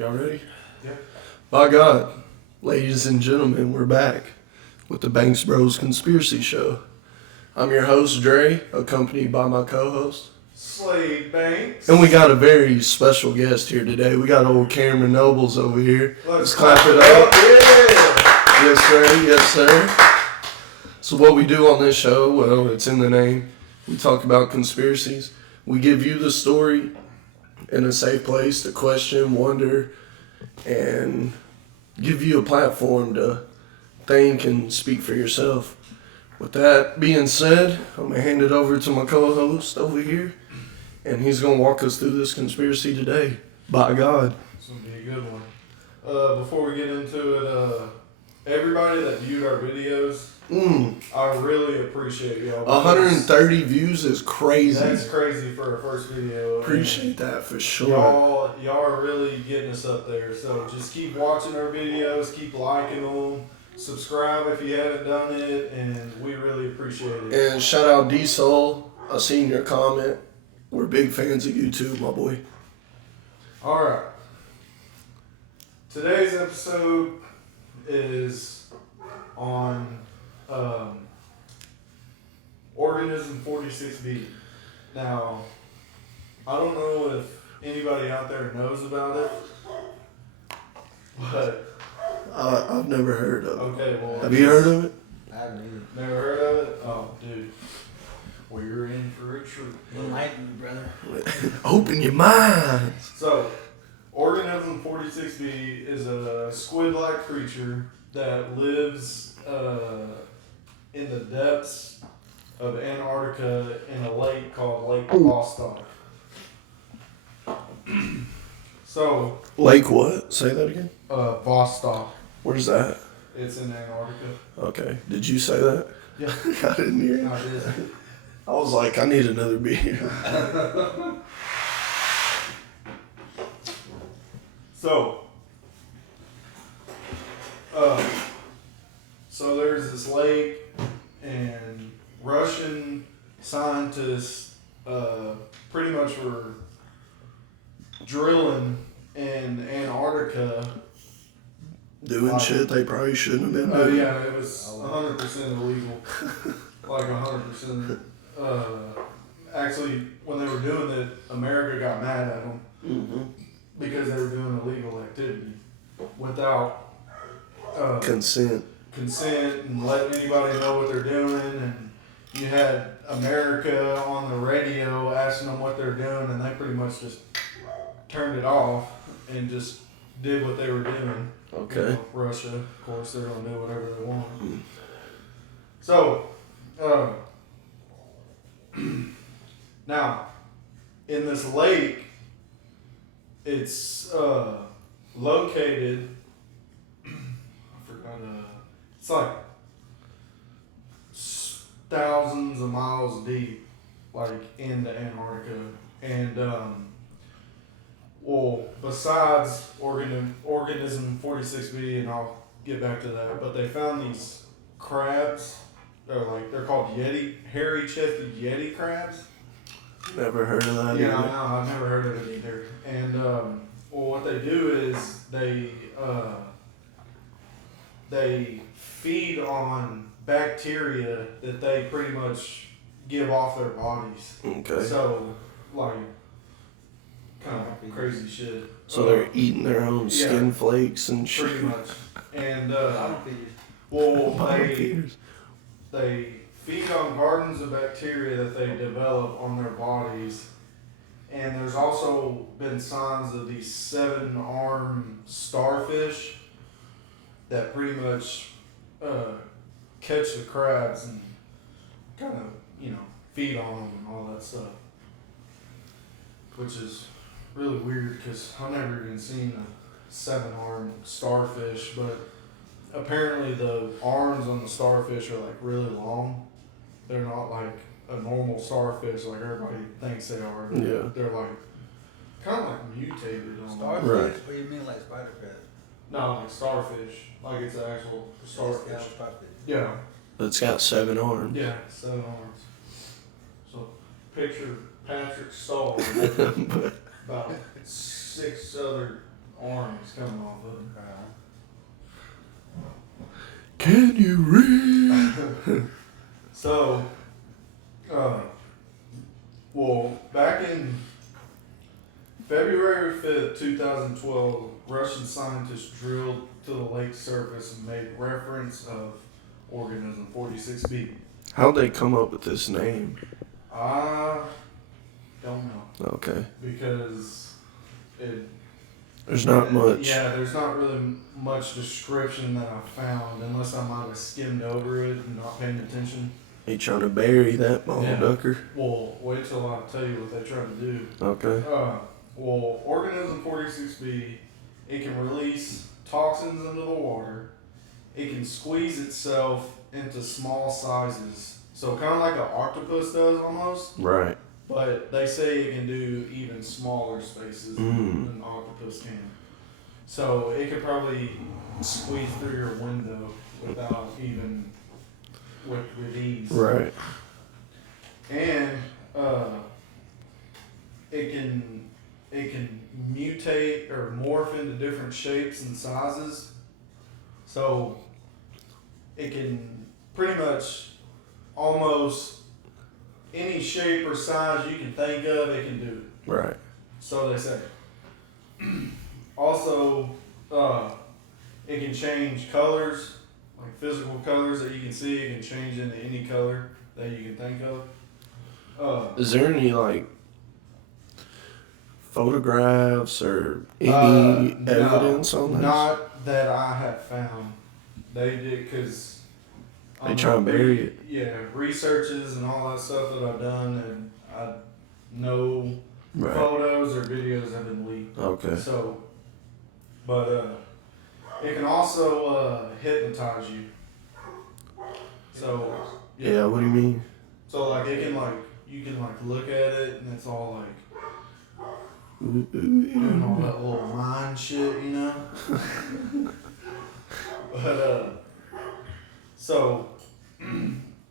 Y'all ready? Yeah. By God, ladies and gentlemen, we're back with the Banks Bros Conspiracy Show. I'm your host, Dre, accompanied by my co-host, Slade Banks. and we got a very special guest here today. We got old Cameron Nobles over here. Let's clap it up. Yeah. Yes, sir. Yes, sir. So what we do on this show, well, it's in the name. We talk about conspiracies. We give you the story in a safe place to question, wonder, and give you a platform to think and speak for yourself. With that being said, I'm going to hand it over to my co-host over here, and he's going to walk us through this conspiracy today. By God. It's going to be a good one. Before we get into it, everybody that viewed our videos, I really appreciate y'all. 130 views is crazy. That's crazy for a first video. Appreciate that for sure. Y'all are really getting us up there. So just keep watching our videos, keep liking them, subscribe if you haven't done it, and we really appreciate it. And shout out D-Soul. I seen your comment. We're big fans of you too, my boy. All right. Today's episode is on Organism 46B. Now, I don't know if anybody out there knows about it, but I've never heard of it. okay, well, Have you heard of it? I haven't either. Never heard of it? Oh, dude. Well, you're in for a treat. Enlighten me, brother. Open your minds. So, Organism 46B is a squid-like creature that lives in the depths of Antarctica in a lake called Lake Vostok. So, Lake what? Say that again. Vostok. Where's that? It's in Antarctica. Okay. Did you say that? Yeah. I didn't hear it. No, it is. I was like, I need another beer. So, so there's this lake, and Russian scientists pretty much were drilling in Antarctica. Doing shit they probably shouldn't have been Oh doing. yeah, it was 100% illegal. Like 100%. Actually, when they were doing it, America got mad at them because they were doing illegal activity without Consent. and letting anybody know what they're doing. And you had America on the radio asking them what they're doing, and they pretty much just turned it off and just did what they were doing. Okay. You know, Russia, of course, they're going to do whatever they want. So, now, in this lake, it's located, I forgot, it's like thousands of miles deep, like into Antarctica. And, well, besides Organism 46B, and I'll get back to that, but they found these crabs. They're called hairy-chested yeti crabs. Never heard of that. Yeah, I either. know. I've never heard of it either. And well, what they do is they feed on bacteria that they pretty much give off their bodies. Okay. So, like, kind of crazy shit. So they're eating their own skin flakes and shit. Pretty much. And Bottom feeders. well, Bottom feeders. they feed on gardens of bacteria that they develop on their bodies. And there's also been signs of these 7-armed starfish that pretty much catch the crabs and kind of, feed on them and all that stuff. Which is really weird because I've never even seen a 7-armed starfish, but apparently the arms on the starfish are like really long. They're not like a normal starfish like everybody thinks they are. Yeah. They're like kind of like mutated. Starfish? Right. What do you mean, like spider crab? No, like starfish. Like it's an actual starfish. It's starfish. Yeah. It's got 7 arms. Yeah, 7 arms. So picture Patrick Stahl about 6 other arms coming off of it. Can you read? So, well, back in February 5th, 2012, Russian scientists drilled to the lake's surface and made reference of Organism 46b. How'd they come up with this name? I don't know. Okay. Because it... There's not much. Yeah, there's not really much description that I found, unless I might have skimmed over it and not paying attention. They trying to bury that ball ducker. Well, wait till I tell you what they try to do. Okay. Well, Organism 46b, it can release toxins into the water. It can squeeze itself into small sizes. So kind of like an octopus does almost. Right. But they say it can do even smaller spaces than an octopus can. So it could probably squeeze through your window without even with ease. Right. And it can mutate or morph into different shapes and sizes. So it can pretty much almost any shape or size you can think of, it can do. Right. So they say. Also, it can change colors, like physical colors that you can see. It can change into any color that you can think of. Is there any like photographs or any evidence on this? Not that I have found. They did because They try and bury it. Yeah, researches and all that stuff that I've done, and no Right. photos or videos have been leaked. Okay. So, but it can also hypnotize you. So Yeah. What do you mean? So like you can look at it and it's all like doing all that little mind shit, you know. But so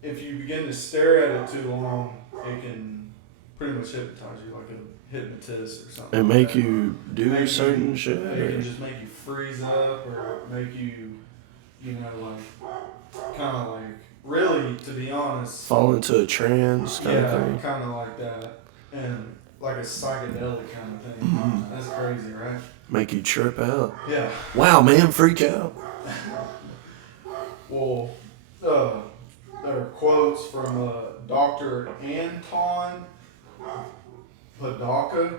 if you begin to stare at it too long, it can pretty much hypnotize you, like a hypnotist or something. And like make that. you do Make certain you, shit. It Or? can just make you freeze up or make you, like kind of like really, to be honest. Fall into a trance kind of thing. Kind of like that, and like a psychedelic kind of thing. That's crazy, right? Make you trip out. Yeah. Wow, man, freak out. Well, there are quotes from Dr. Anton Padaka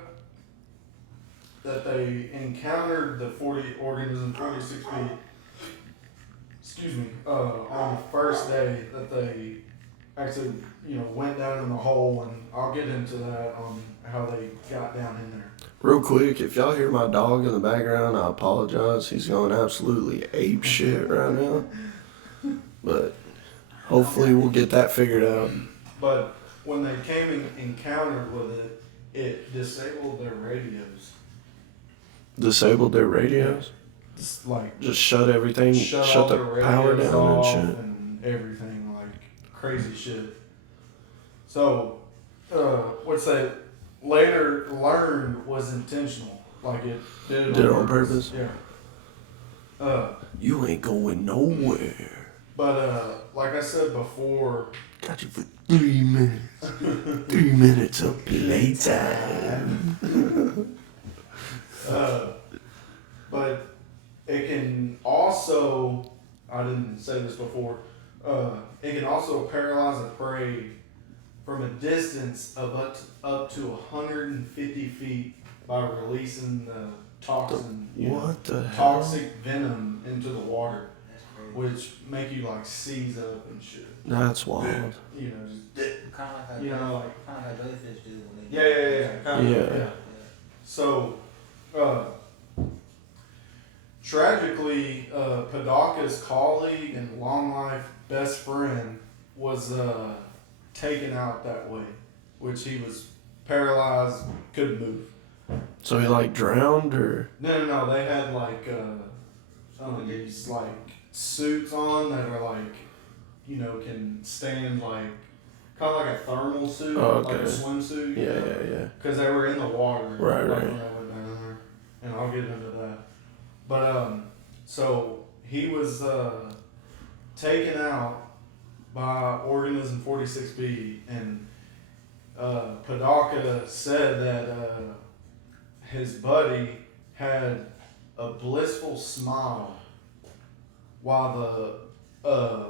that they encountered the organism 46b. Excuse me. On the first day that they actually, went down in the hole, and I'll get into that on how they got down in there. Real quick, if y'all hear my dog in the background, I apologize. He's going absolutely ape shit right now. But hopefully we'll get that figured out. But when they came and encountered with it, it disabled their radios. Disabled their radios? Just like Just shut everything, shut shut the their power radios down and off shit. and everything, like crazy shit. So, what they later learned was intentional. Like it did it on purpose? Yeah. You ain't going nowhere. But like I said before, Got you for 3 minutes. 3 minutes of playtime. but it can also, I didn't say this before, it can also paralyze a prey from a distance of up to 150 feet by releasing the toxin, What the hell? toxic venom into the water, which make you like seize up and shit. That's wild. Just Kind of like You know, like jellyfish do when they yeah. So, tragically, Padaka's colleague and long life best friend was taken out that way, which he was paralyzed, couldn't move. So he like drowned or? No, they had like these like suits on that are like, can stand like kind of like a thermal suit, Oh, like a okay. swimsuit. Yeah. Because they were in the water. Right. When they went down there. and I'll get into that. But so he was taken out by Organism 46B, and Padaka said that his buddy had a blissful smile while the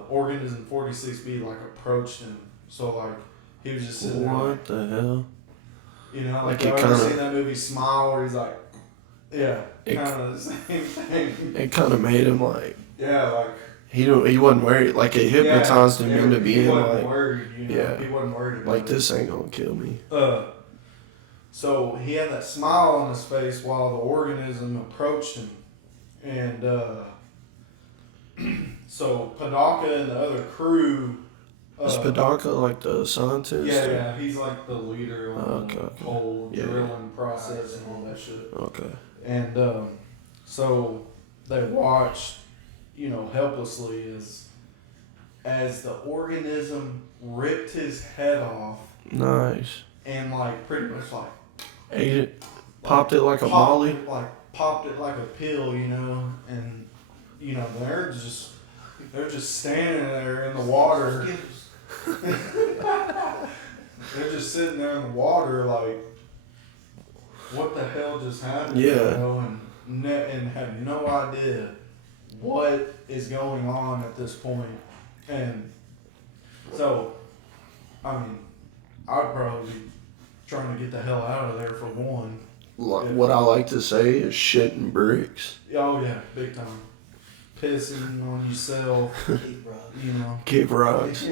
Organism 46B like approached him. So like he was just sitting there. What the hell? You know, Like like it you ever kinda- seen that movie Smile where he's like, yeah, It- kind of the same thing. It kind of made him like Yeah, like he wasn't worried. Like it hypnotized him into he being wasn't like, worried. You know, yeah. he wasn't worried about like it. this ain't gonna kill me. So he had that smile on his face while the organism approached him, and so Padaka and the other crew. Is Padaka like the scientist? Yeah, he's like the leader on Okay, the okay. whole Yeah, drilling process and all that shit. Okay. And so they watched, helplessly as the organism ripped his head off Nice. and like pretty much like Ate it. Popped it like a molly. popped it like a pill, and they're just standing there in the water. They're just sitting there in the water like, what the hell just happened? Yeah. And have no idea what is going on at this point. And so, I mean, I'd probably be trying to get the hell out of there for one. What I like to say is shitting bricks. Oh yeah, big time. Pissing on yourself, Keep bro. Kick rocks.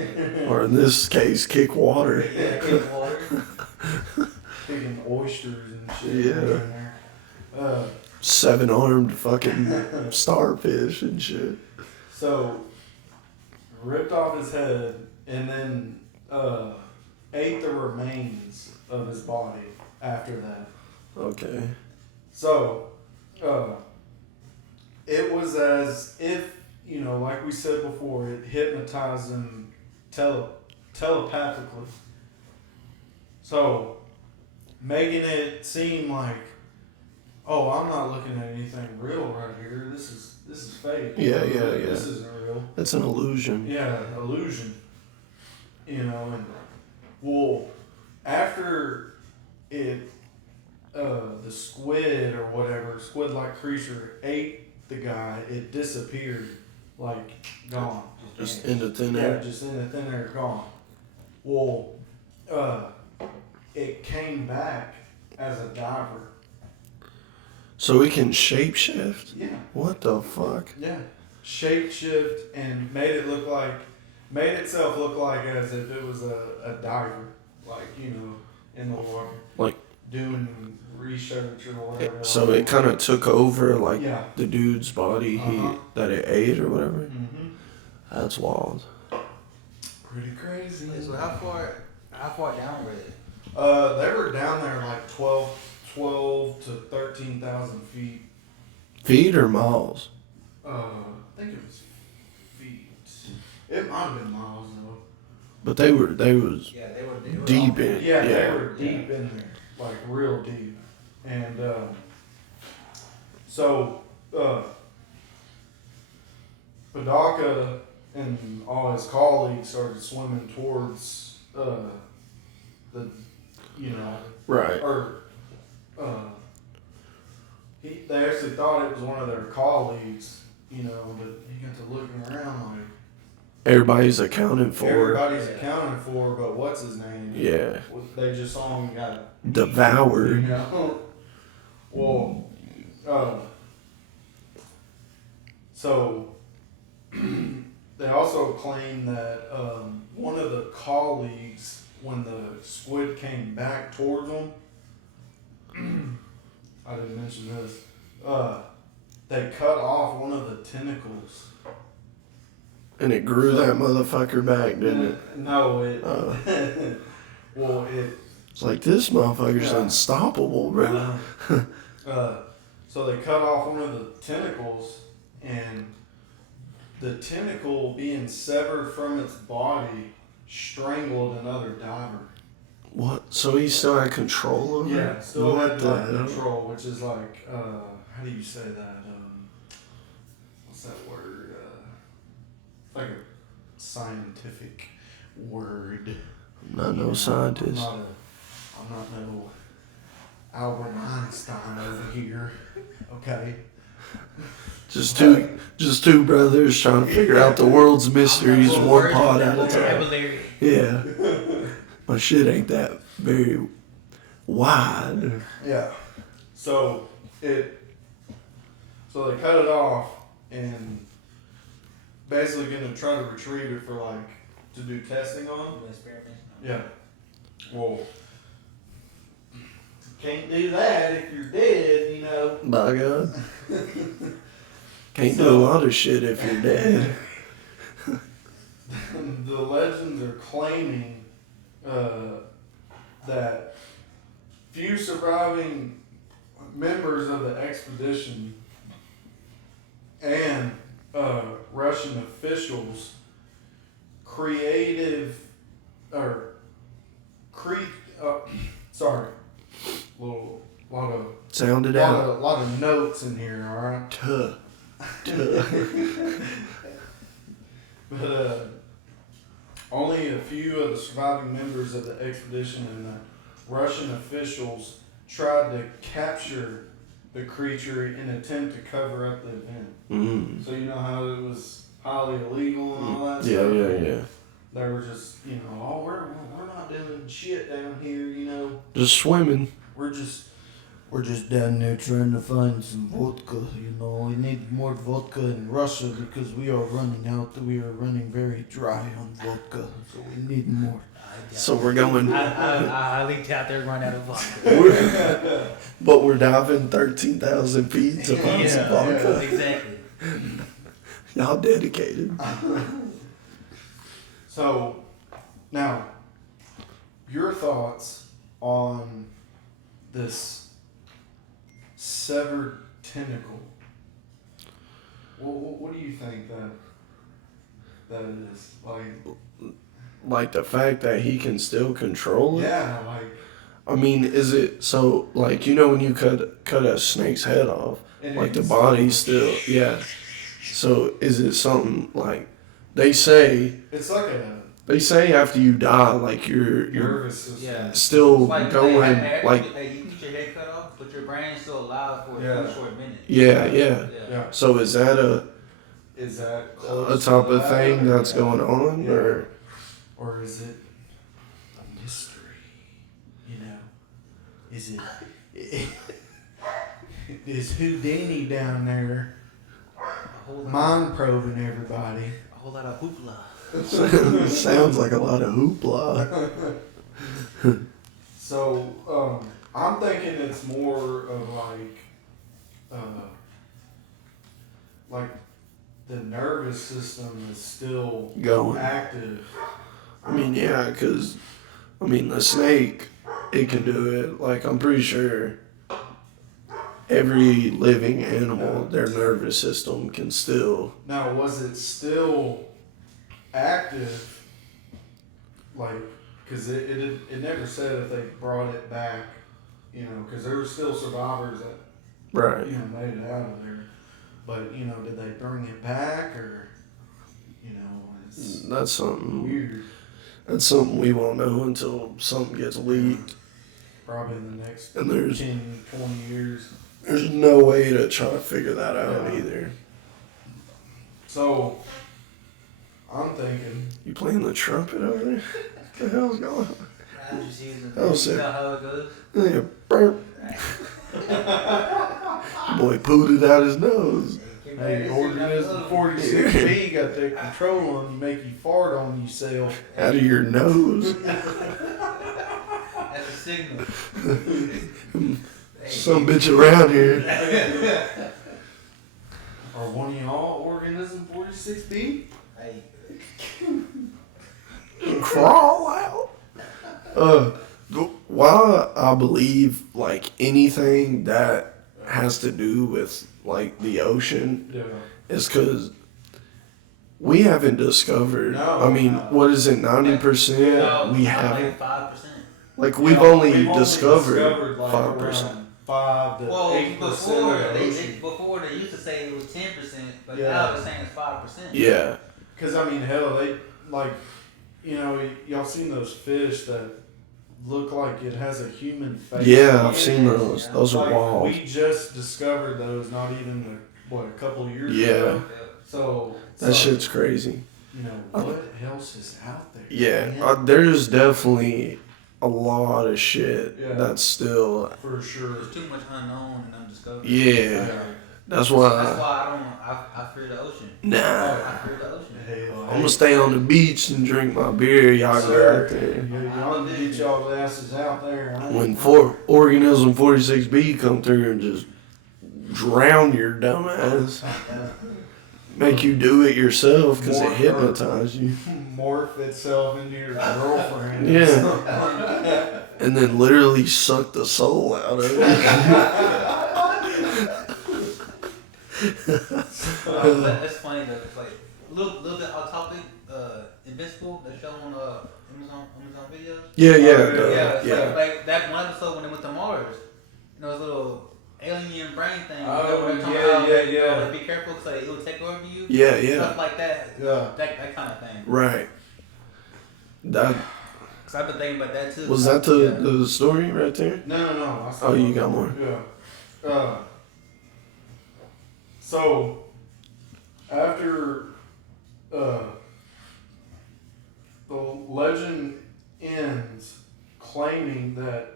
Or in this case, kick water. Yeah, keep water. Picking oysters and shit. Yeah. In there. 7-armed fucking starfish and shit. So, ripped off his head and then ate the remains of his body after that. Okay. So, it was as if, like we said before, it hypnotized him telepathically. So, making it seem like, oh, I'm not looking at anything real right here. This is fake. Yeah. This isn't real. It's an illusion. Yeah, illusion. And well, after it, the squid or whatever, squid-like creature ate the guy, it disappeared, like gone. Just into thin Yeah, air. just in the thin air, gone. Well, it came back as a diver. So we can shapeshift? Yeah. What the fuck? Yeah. Shapeshift and made itself look like as if it was a diver, like, in the water. Like, doing research or whatever. so it kind of took over like Yeah. the dude's body Uh-huh. that it ate or whatever. Mm-hmm. That's wild. Pretty crazy. So how far down were they? They were down there like 12 to 13,000 feet. Feet or miles? I think it was feet. It might have been miles though. But they was Yeah, they were deep off. in. Yeah, they Yeah. were deep in there, like real deep. And so Padaka and all his colleagues started swimming towards the, Right. or they actually thought it was one of their colleagues, but he got to looking around like Everybody's accounted for. everybody's accounted for, but what's his name? Yeah. They just saw him got Devoured. Well, so they also claim that one of the colleagues, when the squid came back towards them, I didn't mention this, they cut off one of the tentacles. And it grew that motherfucker back, didn't it? No, it. Oh. Well, it. It's like, this motherfucker's Yeah. unstoppable, bro. So they cut off one of the tentacles, and the tentacle being severed from its body strangled another diver. What? So he still had control over it? Yeah, still What had the like hell? control, which is like how do you say that? What's that word? Like a scientific word. I'm not no I'm scientist. not no Albert Einstein over here. Okay. Just two brothers trying to figure out the world's mysteries one pot at a time. Vocabulary. Yeah. My shit ain't that very wide. Yeah. So they cut it off and basically gonna try to retrieve it for like to do testing on. Experiments. Yeah. Well, can't do that if you're dead, you know. By God. Can't do a lot of shit if you're dead. The legends are claiming that few surviving members of the expedition and Russian officials Sound it out. lot of notes in here, all right. Tuh. But only a few of the surviving members of the expedition and the Russian officials tried to capture the creature in an attempt to cover up the event. Mm. So you know how it was highly illegal and all that Yeah, stuff? yeah. They were just, oh, we're not doing shit down here, Just swimming. We're just We're just down there trying to find some vodka, We need more vodka in Russia because we are running out. We are running very dry on vodka, so we need more. So we're going. I leaked out there running out of vodka. But we're diving 13,000 feet to find some vodka. Exactly. Y'all dedicated. So, now, your thoughts on this severed tentacle. What do you think that it is? Like the fact that he can still control it? Yeah, I mean, is it so, like, when you cut a snake's head off, and like the it's- body's still, yeah. So is it something like, they say It's like after you die, like you're nervous system. Yeah. still Like, going, like, you can get your head cut off, but your brain is still alive for Yeah. a short minute. yeah. Yeah. So is that Is that a close type to of that? thing that's going on, Yeah. Or is it a mystery? Is it is Houdini down there mind probing everybody? A whole lot of hoopla. Sounds like a lot of hoopla. So I'm thinking it's more of like the nervous system is still Going. active. I mean, yeah, because, the snake, it can do it. Like, I'm pretty sure every living animal, their nervous system can still. Now, was it still active? Because it never said if they brought it back, because there were still survivors that, Right. made it out of there. But, did they bring it back or, it's That's something. weird. That's something we won't know until something gets leaked. Probably in the next And there's 10, 20 years. there's no way to try to figure that out Yeah. either. So, I'm thinking, You playing the trumpet over there? What the hell's going on? I just use it. Oh, sick. You know how it goes? Yeah, burp. Boy pooted out his nose. hey, Organism 46B got that control on you, make you fart on yourself. Out of your nose. That's a signal. Some bitch around here. Are one of y'all Organism 46B? Hey, Crawl out. Why I believe like anything that has to do with like the ocean Yeah. is because we haven't discovered. No. I mean, what is it? 90%. no, We not haven't. like 5%. Like we've only discovered like 5%. around 5 to 8% of the ocean. Before they used to say it was 10%, but Yeah. now they're saying it's 5%. Yeah. Because I mean, hell, they like, y'all seen those fish that look like it has a human face? Yeah, on I've it? seen those. Those are Like, wild. we just discovered those not even a couple of years Yeah. ago. So That shit's crazy. what else is out there? Yeah, man? there's definitely a lot of shit Yeah. that's still. For sure. There's too much unknown and undiscovered. Yeah, that's That's why. why I fear the ocean. Nah, I fear the ocean. I'm gonna stay on the beach and drink my beer. Y'all go out there. Y'all need to get y'all asses out there. When Organism 46B come through and just drown your dumb ass, make you do it yourself because it hypnotizes you. Morph itself into your girlfriend. Yeah. And then literally suck the soul out of it. That's funny though. It's like a little bit off topic. Invincible, the show on Amazon videos. Yeah. Yeah. Like that one episode when they went to Mars. Those little alien brain thing. Yeah. Be careful because it will take over you. Yeah. Stuff like that. Yeah. That kind of thing. Right. That Cause I've been thinking about that too. was that the story right there? No. Oh, you got more. Yeah. So after the legend ends claiming that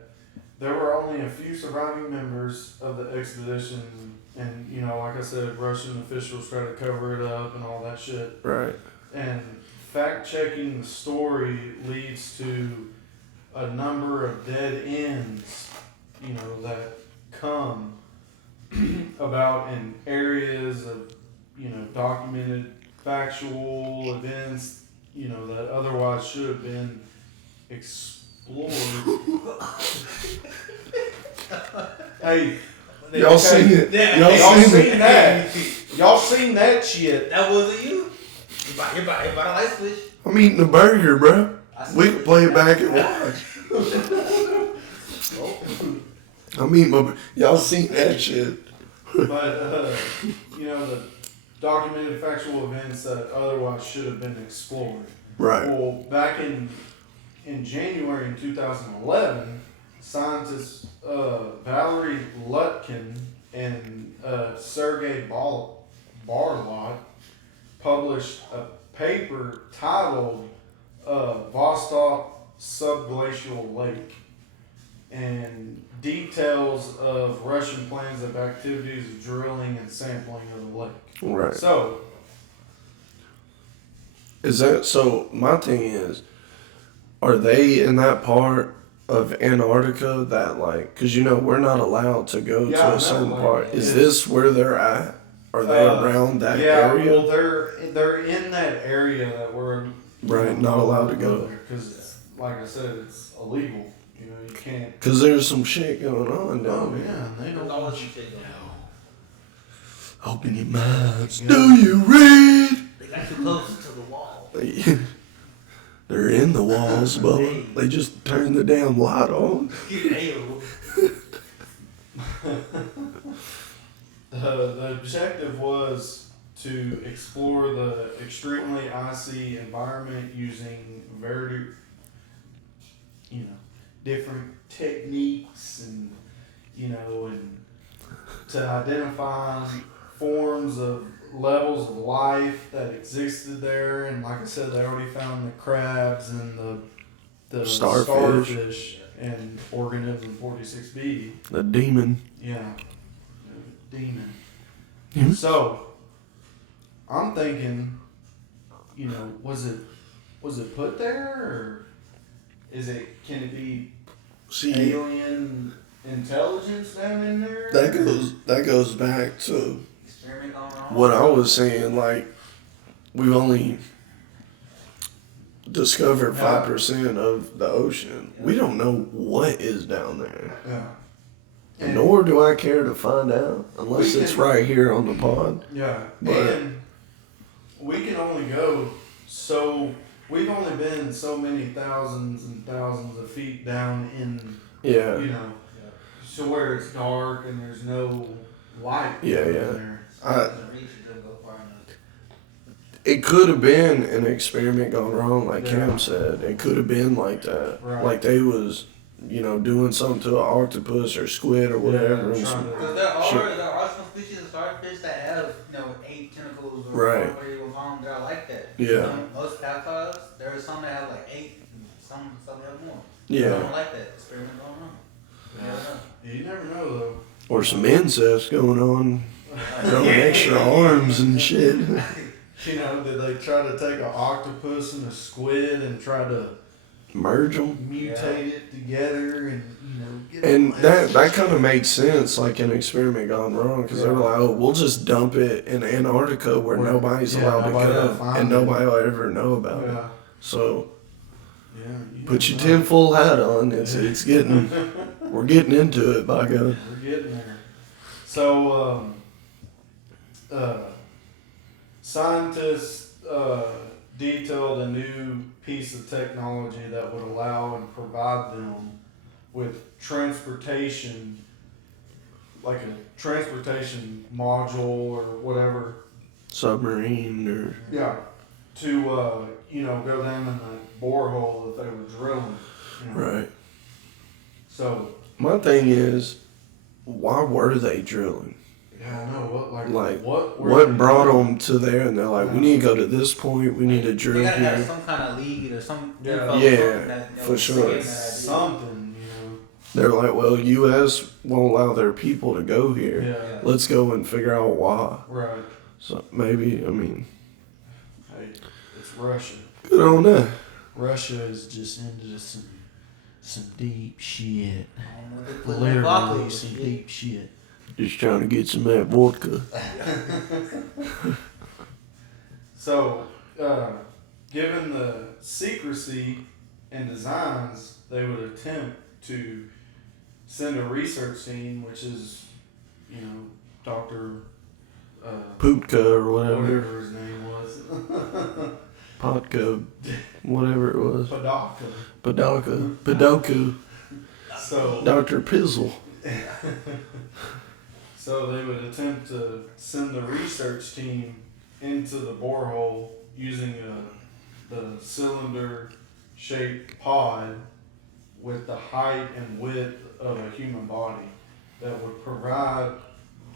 there were only a few surviving members of the expedition, and like I said, Russian officials tried to cover it up and all that shit. Right. And fact-checking the story leads to a number of dead ends, that come about in areas of, documented factual events, that otherwise should have been explored. Hey, Y'all seen it? Y'all seen that? Y'all seen that shit? That wasn't you. You bought a light switch. I'm eating a burger, bro. We can play it back and watch. I'm eating my. Y'all seen that shit? But the documented factual events that otherwise should have been explored. Right. Well, back in January in 2011, scientists Valery Lutkin and Sergei Barlot published a paper titled Vostok Subglacial Lake, and details of Russian plans of activities of drilling and sampling of the lake. Right. So, Is that so? My thing is, are they in that part of Antarctica that because we're not allowed to go to a certain part. Is this where they're at? Are they around that area? Well, they're in that area that we're not allowed to go there because, like I said, it's illegal. You can't. Because there's some shit going on down there. Yeah, they don't want you. Open your minds. Do you read? They got too close to the wall. They're in the walls, Bubba. They just turn the damn light on. The objective was to explore the extremely icy environment using very, different techniques and to identify forms of levels of life that existed there. And like I said, they already found the crabs and the starfish and Organism 46B. The demon. Yeah. Demon. Mhm. So I'm thinking, was it put there, or can it be alien intelligence down in there? That goes back to Experiment going on. what I was saying. We've only discovered 5% of the ocean. We don't know what is down there. Yeah. Nor do I care to find out unless it's right here on the pod. Yeah. But and we can only go so we've only been so many thousands and thousands of feet down in, Yeah. you know, so where it's dark and there's no light Yeah, in yeah. there. It could have been an experiment gone wrong, like Yeah. Cam said. It could have been like that. Right. Like they was, doing something to an octopus or squid or whatever. Yeah, and trying to- Because there are some species of starfish that have 8 tentacles or Right. whatever long. They're like that. Yeah. Most reptiles, there are some that have like 8, and some have more. Yeah. Some like that. Experiment going on. You never know though. Or some incest going on, growing extra arms and shit. You know, did they try to take an octopus and a squid and try to Merge them. mutate it together and get And them that kind of made sense, like an experiment gone wrong, because they were like, oh, we'll just dump it in Antarctica where nobody's allowed nobody will to go, find and it. nobody will ever know about it. Yeah. So Yeah. put your tinfoil hat on. It's getting, we're getting into it, by God. We're getting there. So, scientists detailed a new piece of technology that would allow and provide them with transportation, like a transportation module or whatever. Submarine or Yeah. To go down in the borehole that they were drilling. right. So My thing is, why were they drilling? yeah, I know Like, were what they brought doing? them to there? And they're like, we need to go to this point. We need to You drill gotta have here. some kind of lead or some Yeah. info Yeah, something that, for sure. Something, They're like, well, U.S. won't allow their people to go here. Yeah. Let's go and figure out why. Right. So maybe, Hey, it's Russia. good on that. Russia is just into some deep shit. Literally, Literally some deep shit. Just trying to get some of that vodka. So, given the secrecy and designs, they would attempt to send a research team, which is, Dr. Putka or whatever. whatever his name was. Potka. Whatever it was. Padaka. Padaka. Padoku. So, Dr. Pizzle. so they would attempt to send the research team into the borehole using the cylinder-shaped pod with the height and width of a human body that would provide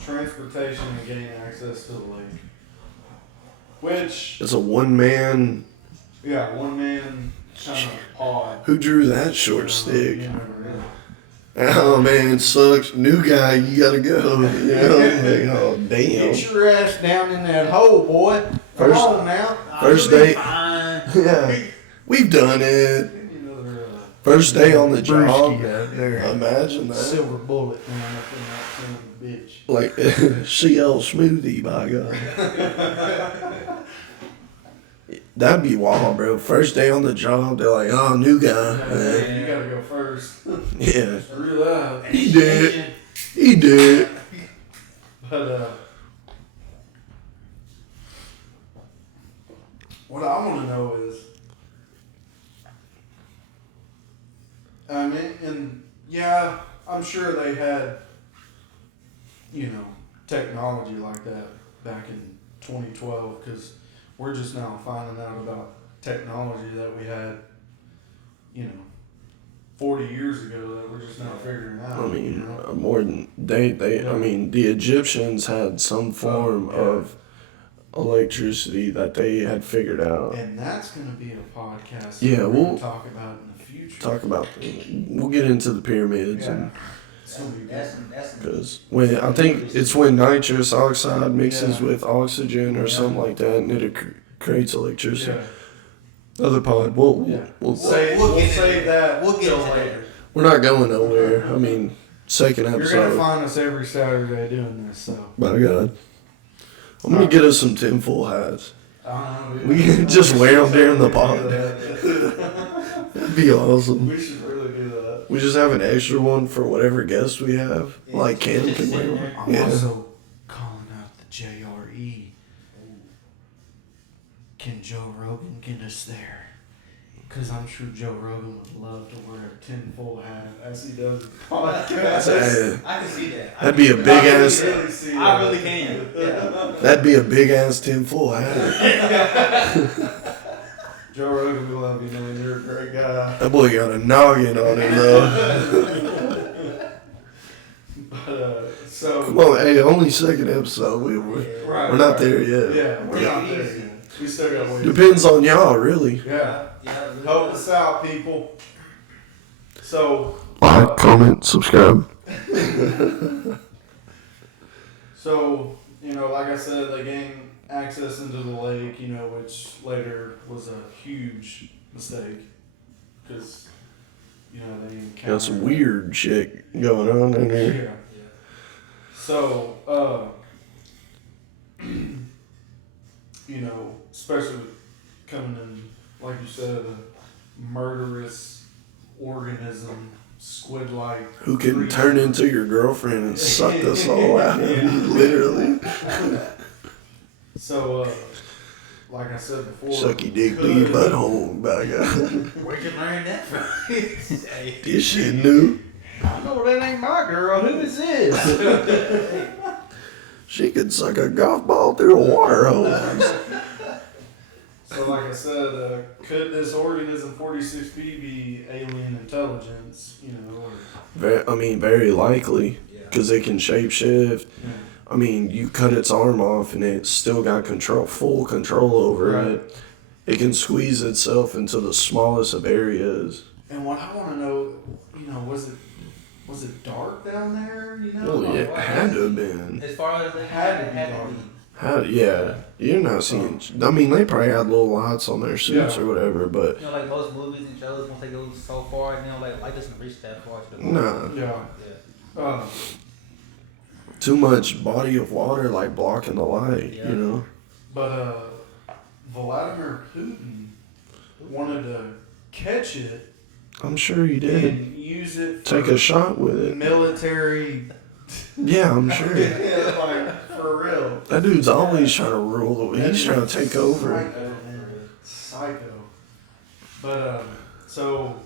transportation and gain access to the lake. Which, It's a one-man. one man kind of pod. Who drew that short stick? You never know. Oh man, it sucks. New guy, you gotta go. Like, oh damn. Get your ass down in that hole, boy. Come First- on now. First You'll be day. fine. Yeah, we've done it. Another First day on the job. Brewski out there. Imagine that. Silver bullet man up in that son of a bitch. Like CL smoothie, by God. That'd be wild, bro. First day on the job, they're like, "Oh, new guy." you gotta go first. Yeah, Screw that. he did. He did. But what I want to know is, I mean, and yeah, I'm sure they had, technology like that back in 2012, because we're just now finding out about technology that we had, 40 years ago that we're just now figuring out. I mean, more than they. I mean, the Egyptians had some form of electricity that they had figured out. And that's going to be a podcast. Yeah, that we're we'll gonna talk about in the future. Talk about. We'll get into the pyramids and. It's gonna be good. That's Because I think it's when nitrous oxide mixes with oxygen or something like that, and it creates electricity. Yeah. Other pod, we'll We'll We'll get save into that. We'll get till into later. we're not going nowhere. I mean, second You're gonna episode. find us every Saturday doing this, so. By God, I'm gonna get us some tinfoil hats. I don't know, dude. We can just wear 'em during the pod. pod. That'd be awesome. We should really do that. We just have an extra one for whatever guest we have. Yeah, Like Ken just can sit wear one. there. I'm Yeah. also calling out the JRE. Can Joe Rogan get us there? Because I'm sure Joe Rogan would love to wear a tinfoil hat as he does the podcast. I can see that. That'd be a big ass. Really see I that. really can. Yeah. That'd be a big ass tinfoil hat. Joe Rogan, we love you, man. You're a great guy. That boy got a noggin on him though. But, so. Come on, hey, only second episode. We're not there yet. Yeah, we're not there yet. We still got ways. Depends on y'all, really. Yeah. Yeah. Help us out, people. So. Like, comment, subscribe. So, like I said, they gained access into the lake, which later was a huge mistake. Because, they encountered... Got some weird shit going on in there. Yeah. So, especially with coming in, like you said, a murderous organism, squid-like. Who can creature. turn into your girlfriend and suck us all out, literally. So, like I said before, Sucky dick, do your butthole, by God. Where'd you learn that from? Hey. This shit new. I know that ain't my girl. Who is this? She could suck a golf ball through a wire hose. So, like I said, could this organism 46B be alien intelligence? Very likely, because it can shapeshift. I mean, you cut its arm off and it's still got full control over Right. it. It can squeeze itself into the smallest of areas. And what I want to know, was it dark down there? Well, yeah, it had to have been. As far as they Had to be had dark. Yeah, you're not seeing. I mean, they probably had little lights on their suits Yeah. or whatever, but Like most movies and shows, once they go so far, light doesn't reach that far to the nah. Yeah. Yeah. Too much body of water like blocking the light, Yeah. But Vladimir Putin wanted to catch it I'm sure he did. and use it for Take a shot with it. military. Yeah, I'm sure. Like, for real. That dude's always trying to rule. He's trying to take over. Psycho, man. Psycho. But, so,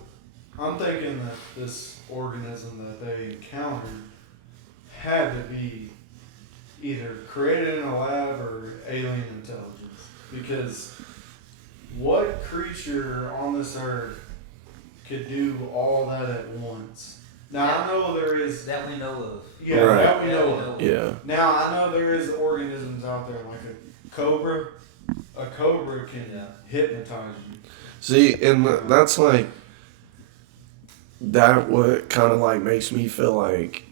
I'm thinking that this organism that they encountered had to be either created in a lab or alien intelligence. Because what creature on this earth could do all that at once? Now, I know there is... That we know of. Yeah, Right. that we know of. Yeah. Now, I know there is organisms out there like a cobra. A cobra can hypnotize you. See, and that's like that. What kind of like makes me feel like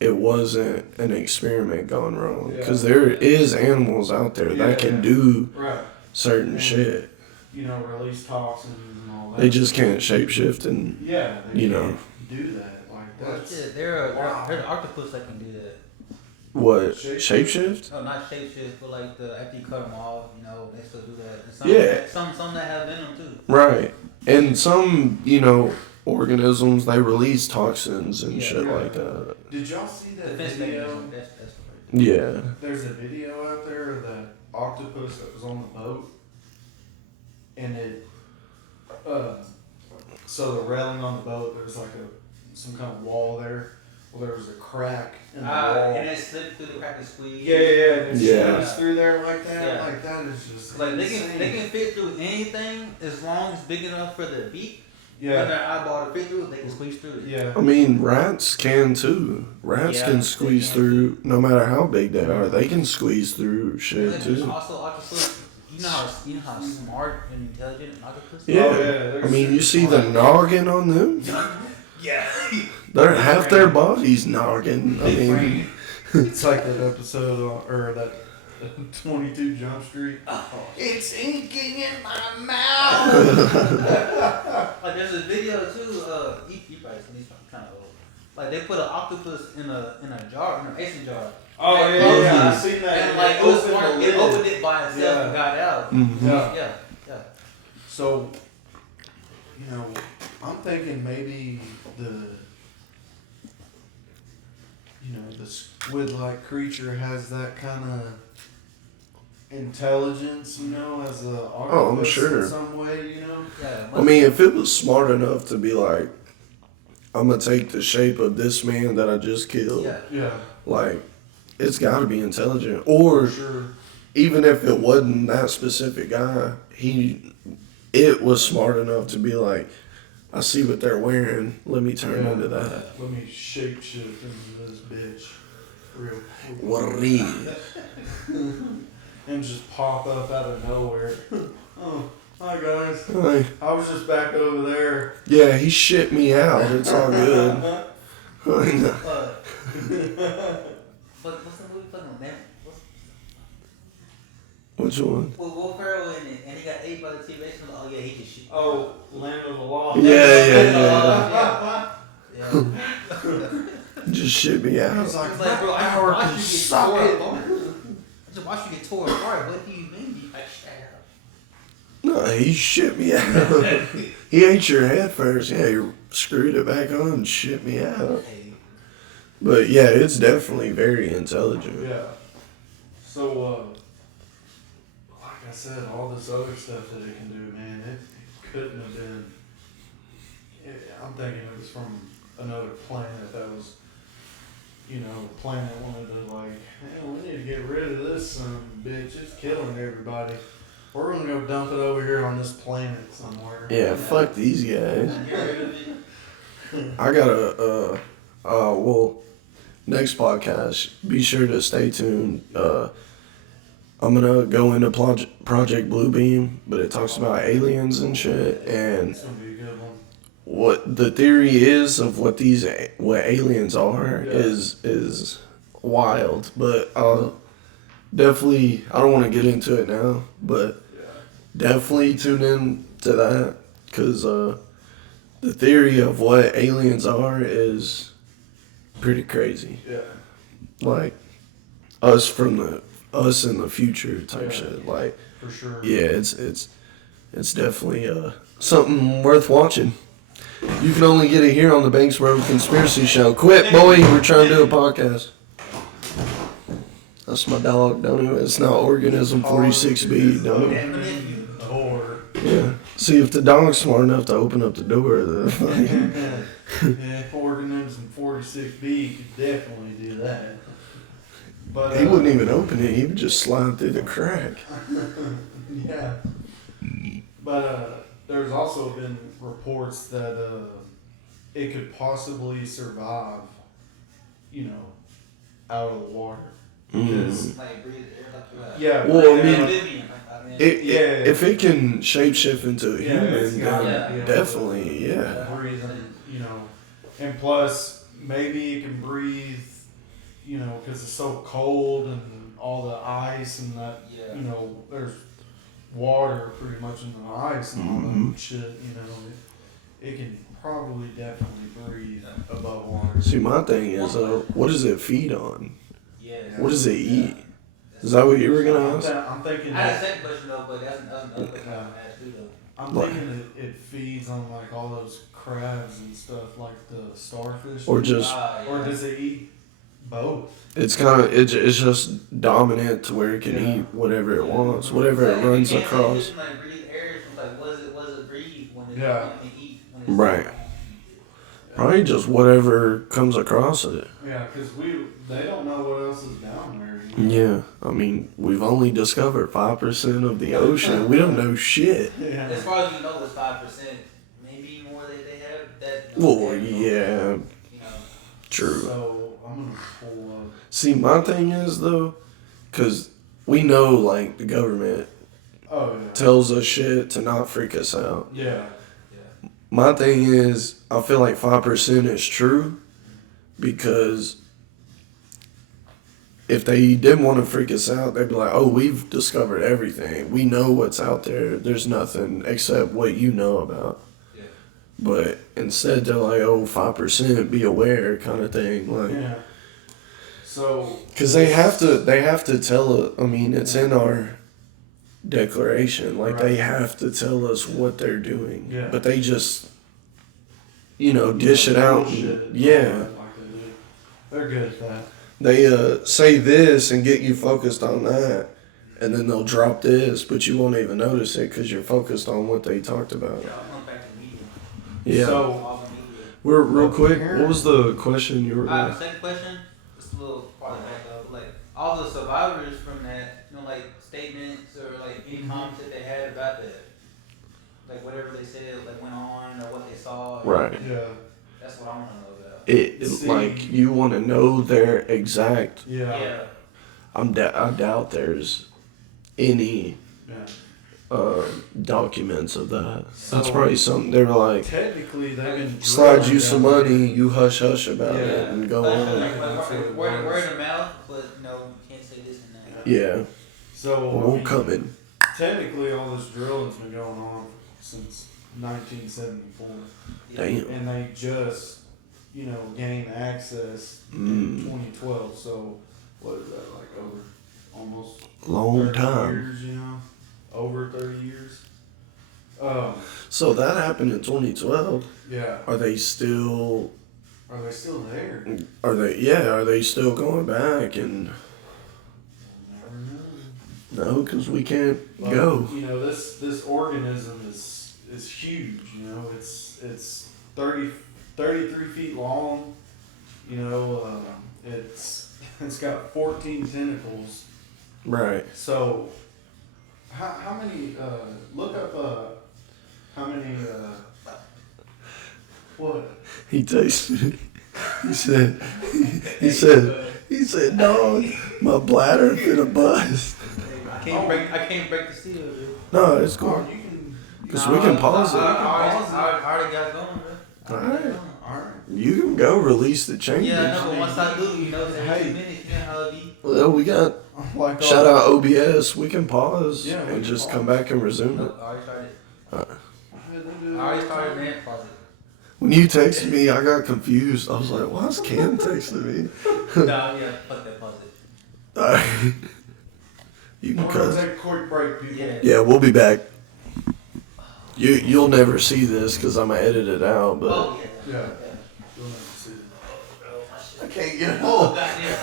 it wasn't an experiment gone wrong, because there is animals out there that can do Right. certain And, shit. Release toxins and all that. They just can't shapeshift and Yeah, they you can't know. do that. Like, that's... Yeah, there's an octopus that can do that. what Shape- shapeshift. Oh, not shapeshift, but like after you cut them off, they still do that. And some that have venom too. Right, and some organisms they release toxins and shit Yeah. like that. Did y'all see that Defense video? mechanism. That's the right. Yeah. There's a video out there of that octopus that was on the boat, and it, so the railing on the boat, there was like some kind of wall there. Well, there was a crack in the wall. And it slipped through the crack and squeeze. Yeah, and it Yeah. squeezed through there like that. Yeah. Like that is just Like insane. they can fit through anything as long as it's big enough for their beak. When Yeah, their eyeball to fit through, they can squeeze through it. yeah. I mean, rats can too. Rats Yeah, can they squeeze can. through, no matter how big they are. They can squeeze through shit And too. also, octopus. You know how smart and intelligent an octopus is. Yeah. Oh, yeah, I mean, you see the noggin on them? Yeah. They're half their body's noggin. I mean, It's like that episode or that 22 Jump Street. Oh. It's inking in my mouth. Like there's a video too. You probably seen these kind of old. Like they put an octopus in a jar, in a mason jar. Oh Like, yeah, I've seen that. And And like it was opened smart. the It lid. opened it by itself and got out. mhm. Yeah. Yeah. So, I'm thinking maybe the squid-like creature has that kind of intelligence, you know, as a Oh, I'm octopus sure. in some way, you know. Yeah. I mean, if it was smart enough to be like, I'm gonna take the shape of this man that I just killed, Yeah. Yeah, like, it's got to be intelligent. for Or sure. even if it wasn't that specific guy, it was smart enough to be like, I see what they're wearing. Let me turn Yeah. into that. Let me shapeshift into this bitch. Real. What it is. And just pop up out of nowhere. Oh, hi guys. Like, I was just back over there. yeah, he shit me out. It's all good. Like, What's the movie fucking name? which one? Well, Will Ferrell in it, and he got ate by the T-Rex. Oh yeah, he just shit. Oh, Land of the Lost. Yeah. Yeah. Just shit me out. He's like, It's like, bro, I just power watched can you get suck tore it. apart. I just watched you get tore apart. What do you mean? You like shit out? No, he shit me out. He ate your head first. Yeah, he screwed it back on and shit me out. Hey, But yeah, it's definitely very intelligent. Yeah. So, like I said, all this other stuff that it can do, man, it couldn't have been. I'm thinking it was from another planet that was, you know, planet wanted to like, hey, we need to get rid of this son of a bitch. It's killing everybody. We're gonna go dump it over here on this planet somewhere. Yeah, fuck these guys. get rid of it. I gotta, well, next podcast, be sure to stay tuned. I'm gonna go into Project Bluebeam, but it talks about aliens and shit, and It's gonna be a good one. what the theory is of what aliens are Yeah. is wild. But definitely, I don't want to get into it now, but Yeah. definitely tune in to that, because the theory of what aliens are is pretty crazy. Yeah. Like us in the future type Yeah. shit. Like, For sure. yeah, it's definitely something worth watching. You can only get it here on the Banks Road Conspiracy Show. Quit, boy! We're trying to do a podcast. That's my dog, don't it? It's not Organism 46B, don't it? Or Yeah. See if the dog's smart enough to open up the door. Then, yeah, Organism 46B could definitely do that. But he wouldn't even open it. He would just slide through the crack. Yeah. But there's also been reports that it could possibly survive, you know, out of the water. Because Like breathe air like yeah, Well, I mean, amphibian. If it can shapeshift into a Yeah, human, it's gotta then be able definitely, to yeah. breathe, and, you know, and plus maybe it can breathe, you know, because it's so cold and all the ice and that, Yeah. you know, there's water pretty much in the ice and all that shit, you know, it can probably definitely breathe above water. See, my thing is, what does it feed on? Yeah. What does it eat? Is that what you were gonna ask? I'm thinking I had a that, second question though, but that's another question I asked you though. I'm Like- thinking it feeds on like all those crabs and stuff, like the starfish. Or just, Or does it eat both? it's kind of, it's just dominant to where it can Yeah. eat whatever it wants, whatever it runs across. Like breathe air, like what does it breathe when it Yeah. when it can eat when it's Right. Probably just whatever comes across it. Yeah, because they don't know what else is down there. Yeah, I mean, we've only discovered 5% of the ocean. We don't know shit. Yeah. As far as we know, it's 5%, maybe more they have that. Well, that, yeah, You know, true. So I'm gonna pull up. See, my thing is, though, because we know, like, the government Oh yeah. tells us shit to not freak us out. Yeah. My thing is, I feel like 5% is true, because if they didn't want to freak us out, they'd be like, oh, we've discovered everything. We know what's out there. There's nothing except what you know about. Yeah. But instead, they're like, oh, 5%, be aware kind of thing. Like, Yeah. So. because they have to tell it. I mean, it's in our declaration. Like, they Right. have to tell us what they're doing. Yeah. But they just, dish it out. Bullshit. Yeah. Like they do. They're good at that. They say this and get you focused on that, and then they'll drop this, but you won't even notice it because you're focused on what they talked about. Yeah, I'm going back to media. Yeah. So, All the media. We're real quick. What was the question you were? Alright, second question. Just a little farther back up. Like all the survivors from that, like statements or like any comments that they had about that, like whatever they said, like went on or what they saw. Right. yeah. That's what I want to know about. It like you want to know their exact. Yeah. I doubt there's any documents of that. That's So- probably something they were like. Technically, they've been Slide drilling you some down money, you hush hush about it Yeah. and go Like, on. word of mouth, but no, you can't say this and that. Yeah, So, won't come in. technically, all this drilling's been going on since 1974. Damn. And they just, gained access in 2012. So, what is that, like over almost Long 30 time. years, over 30 years. So that happened in 2012. Yeah. Are they still? Are they still there? Are they? Yeah. Are they still going back? And We'll never know. no, because we can't But, go. this organism is huge. It's 33 feet long. It's got 14 tentacles. Right. So, how many? Look up. How many? What? He texted me. He said, dog, my bladder finna bust. I can't break the seal, dude. No, it's Oh, cool. you can. Because we can pause it. I already got going, bro. Alright. All right. You can go release the changes. Yeah, I know, but once I do, it's every Hey. 2 minutes, you know how it be. Well, we got Like shout out OBS. We can pause Yeah, we and can just pause. come back and resume it. Nope, I already started. I I already started man closet. When you texted me, I got confused. I was like, why is Cam texting me? Nah, yeah, fuck that closet. Alright. You can We're gonna cut. take a quick break, people. Yeah. Yeah, we'll be back. You'll never see this because I'm gonna edit it out, but Oh, yeah. Yeah. You'll never see it. I can't get Oh, goddamn.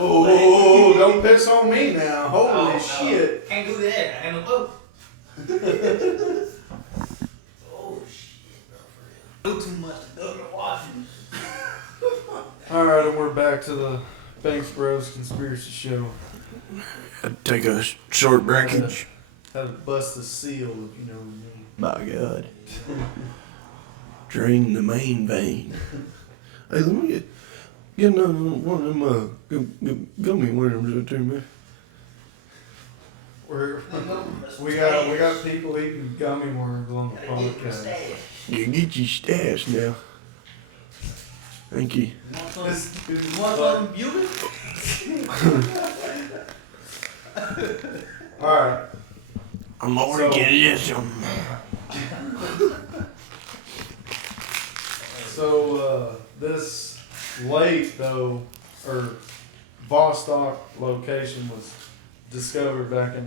Oh, don't piss on me now. Holy Oh, no. shit. Can't do that. I ain't no boat. Oh, shit, bro, for real. Do too much to dug your washing. Alright, and we're back to the Banks Bros Conspiracy Show. take a short breakage. Had to bust the seal, if you know what I mean. My God. Drain the main vein. Hey, let me get another one of them gummy worms right there, man. We got people eating gummy worms on the podcast. You get your stash now. Thank you. This dude's You want like- some beauty? Alright, I'm So- already getting this one. so this lake though, or Vostok location was discovered back in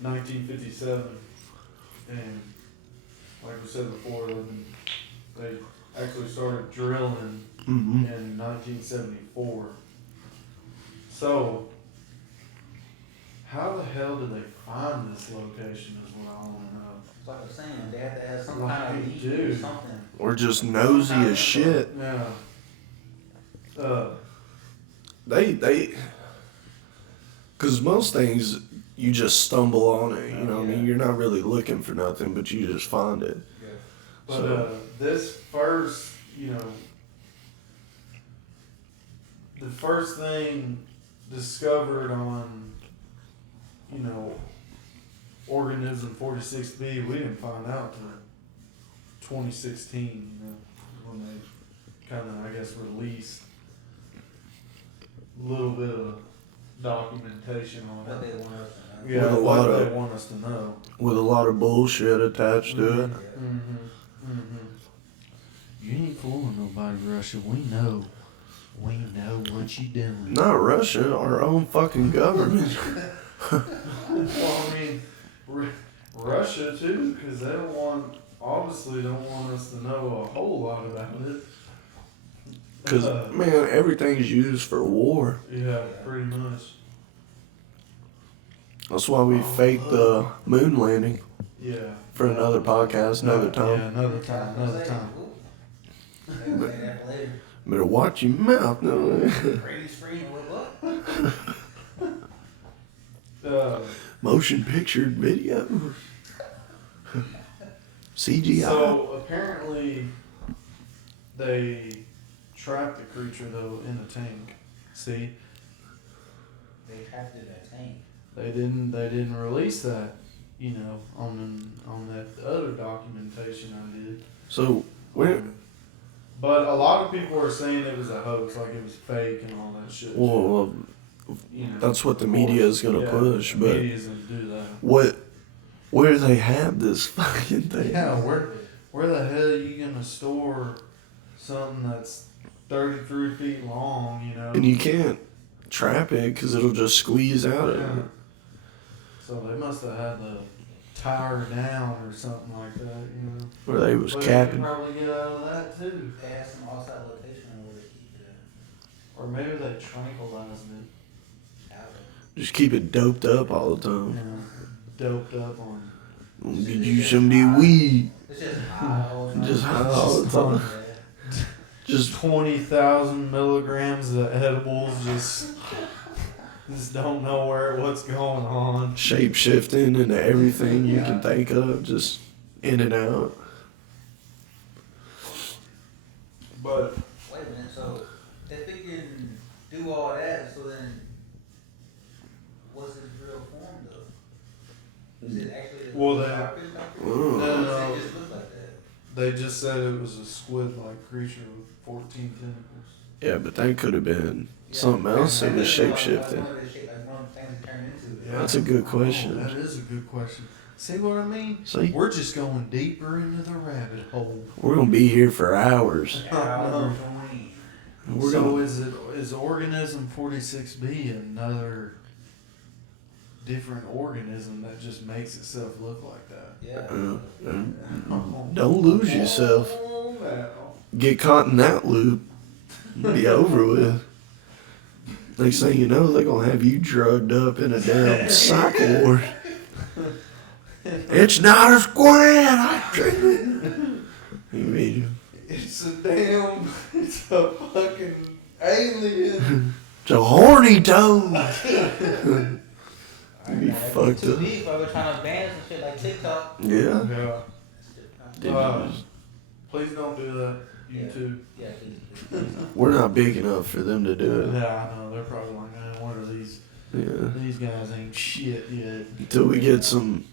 1957, and like we said before, they actually started drilling Mm-hmm. in 1974. So, how the hell did they find this location is what I want to know. It's like I'm saying, they have to have some Like kind of they lead or do. something. We're just nosy as shit. Yeah. They, because most things you just stumble on it. You know what I mean? You're not really looking for nothing, but you just find it. But So- this first, the first thing discovered on, Organism 46B, we didn't find out till 2016, when they kind of, I guess, released a little bit of documentation on What it. they want us to know. Yeah, With a what lot they of- want us to know. With a lot of bullshit attached to it. You ain't fooling nobody, Russia. We know. We know what you doing. Not Russia, our own fucking government. Well, I mean, Russia too, because they obviously don't want us to know a whole lot about it. Because, man, everything's used for war. Yeah, pretty much. That's why we faked the moon landing Yeah. for another podcast, another time. Yeah, another time. Maybe we'll say that for later. Better watch your mouth, no. Green screen, what? Motion pictured video. CGI. So apparently, they trapped the creature though in a tank. See, They trapped it in a tank. they didn't release that. You know, on that other documentation I did. So where? But a lot of people are saying it was a hoax, like it was fake and all that shit. Well, you know, that's what the of media course. is gonna Yeah, push, the but media's gonna do that. what? Where they have this fucking thing? Yeah, where the hell are you gonna store something that's 33 feet long? You know. And you can't trap it because it'll just squeeze out of Yeah. it. So they must have had to tie her down or something like that, you know. Where they was But capping. you could probably get out of that too. They had some outside location where they keep it. Or maybe they tranquilized it. Just keep it doped up all the You time. know, doped up on. Get you some new weed. It's just high all the time. Just high all the time. Yeah. Just 20,000 milligrams of edibles, just don't know what's going on. shape shifting into everything you can think of, just in and out. But Wait a minute, so if it can do all that, so then what's its real form though? Is it actually Well, they- starfish? Oh. No. It just look like that. they just said it was a squid-like creature with 14 tentacles. Yeah, but that could have been something else that was shape shifting. That's a good question. That is a good question. See what I mean? See? We're just going deeper into the rabbit hole. We're gonna be here for hours. We're So gonna. is Organism 46B another different organism that just makes itself look like that? Yeah. Don't lose yourself. Oh, no. Get caught in that loop. Be over with. Next thing you know, they're gonna have you drugged up in a damn psych ward. It's not a squid. I drink it. You mean It's a fucking alien. it's a horny toad. You be fucked Too up. deep. I was trying to ban some shit like TikTok. Yeah. Yeah. Dude, Please don't do that, YouTube. Yeah, please. we're not big enough for them to do it. Yeah, I know. They're probably like, man, what are these? Yeah. These guys ain't shit yet. Until we get some,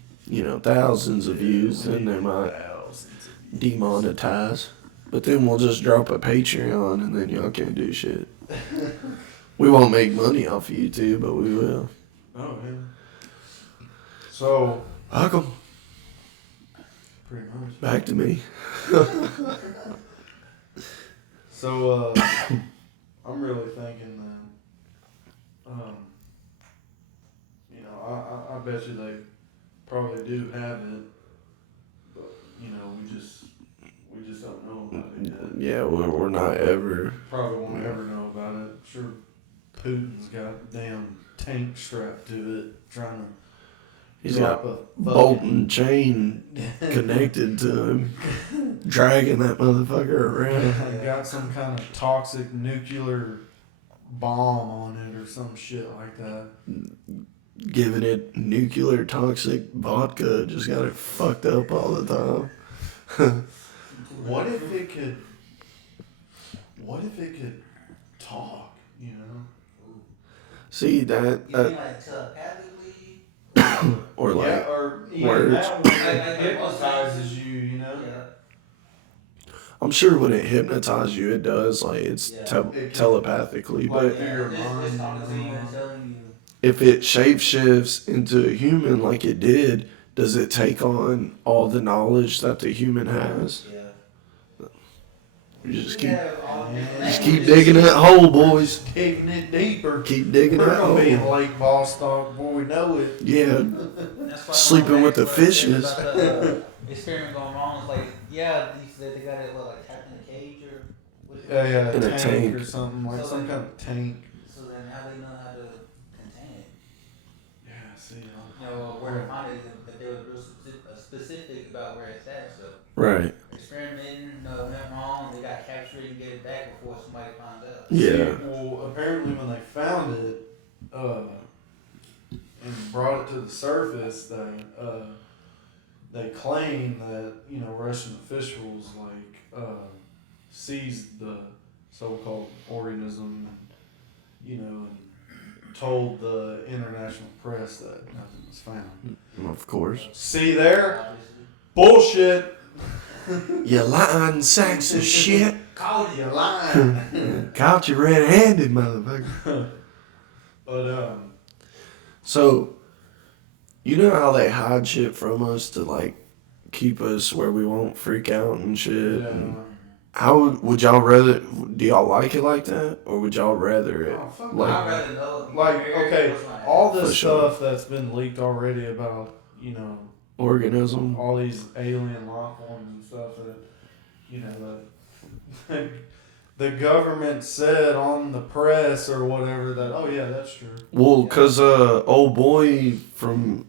thousands of views, then they might Thousands of demonetize. But then we'll just drop a Patreon and then y'all can't do shit. We won't make money off of YouTube, but we will. Oh, yeah. So, Welcome pretty much. back to me. So, I'm really thinking that, I bet you they probably do have it, but, we just don't know about it yet. Yeah, we're not ever. Probably won't ever know about it. Sure, Putin's got a damn tank strapped to it, trying to. He's got bolt and chain connected to him, dragging that motherfucker around. Got some kind of toxic nuclear bomb on it or some shit like that. Giving it nuclear toxic vodka, just got it fucked up all the time. What if it could? What if it could talk? You know? See You that, mean like telepathically? or like yeah, or even words. that one that hypnotizes you. You know? Yeah. I'm sure when it hypnotizes you, it does. Like it's Yeah. telepathically, Like, but through your It's mind, talking to you and telling you. if it shapeshifts into a human like it did, does it take on all the knowledge that the human has? Yeah. You just We keep have all different just keep languages. digging that hole, boys. Digging it deeper. Keep digging We're that gonna be in hole. Lake Vostok before we know it. Yeah, That's why sleeping going with the back to what I said fishes. about the experiment going wrong. It's like, yeah, they said they got it like trapped in a cage or what? Yeah, In a tank. or something like So some then- kind of tank. So then how they know how to contain it? Yeah, see, you know, where to find it, that they were real specific about where it's at. So Right. experimenting went wrong. They got captured and get it back before somebody finds out. Yeah. See, well, apparently when they found it, and brought it to the surface, they claim that Russian officials seized the so-called organism, and told the international press that nothing was found. Of course. See there, Obviously. bullshit. You lying sacks of shit. Called You it. lying. Caught you red-handed, motherfucker. But So, you know how they hide shit from us to, like, keep us where we won't freak out and shit? yeah. And how would y'all rather, do y'all like it like that? Or would y'all rather it, Oh, fuck like, I'd rather know. Okay, what's gonna all happen. this For sure. stuff that's been leaked already about, organism? all these alien life forms and stuff that, the government said on the press or whatever that, oh yeah, that's true. Well, because old boy from,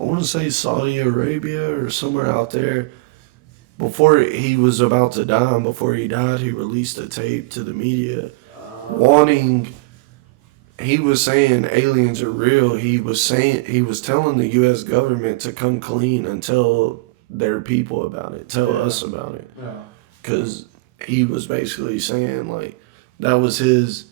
I want to say Saudi Arabia or somewhere out there, before he was about to die and before he died, he released a tape to the media wanting, he was saying aliens are real. He was telling the U.S. government to come clean and tell their people about it, tell us about it. Yeah. Because he was basically saying, like, that was his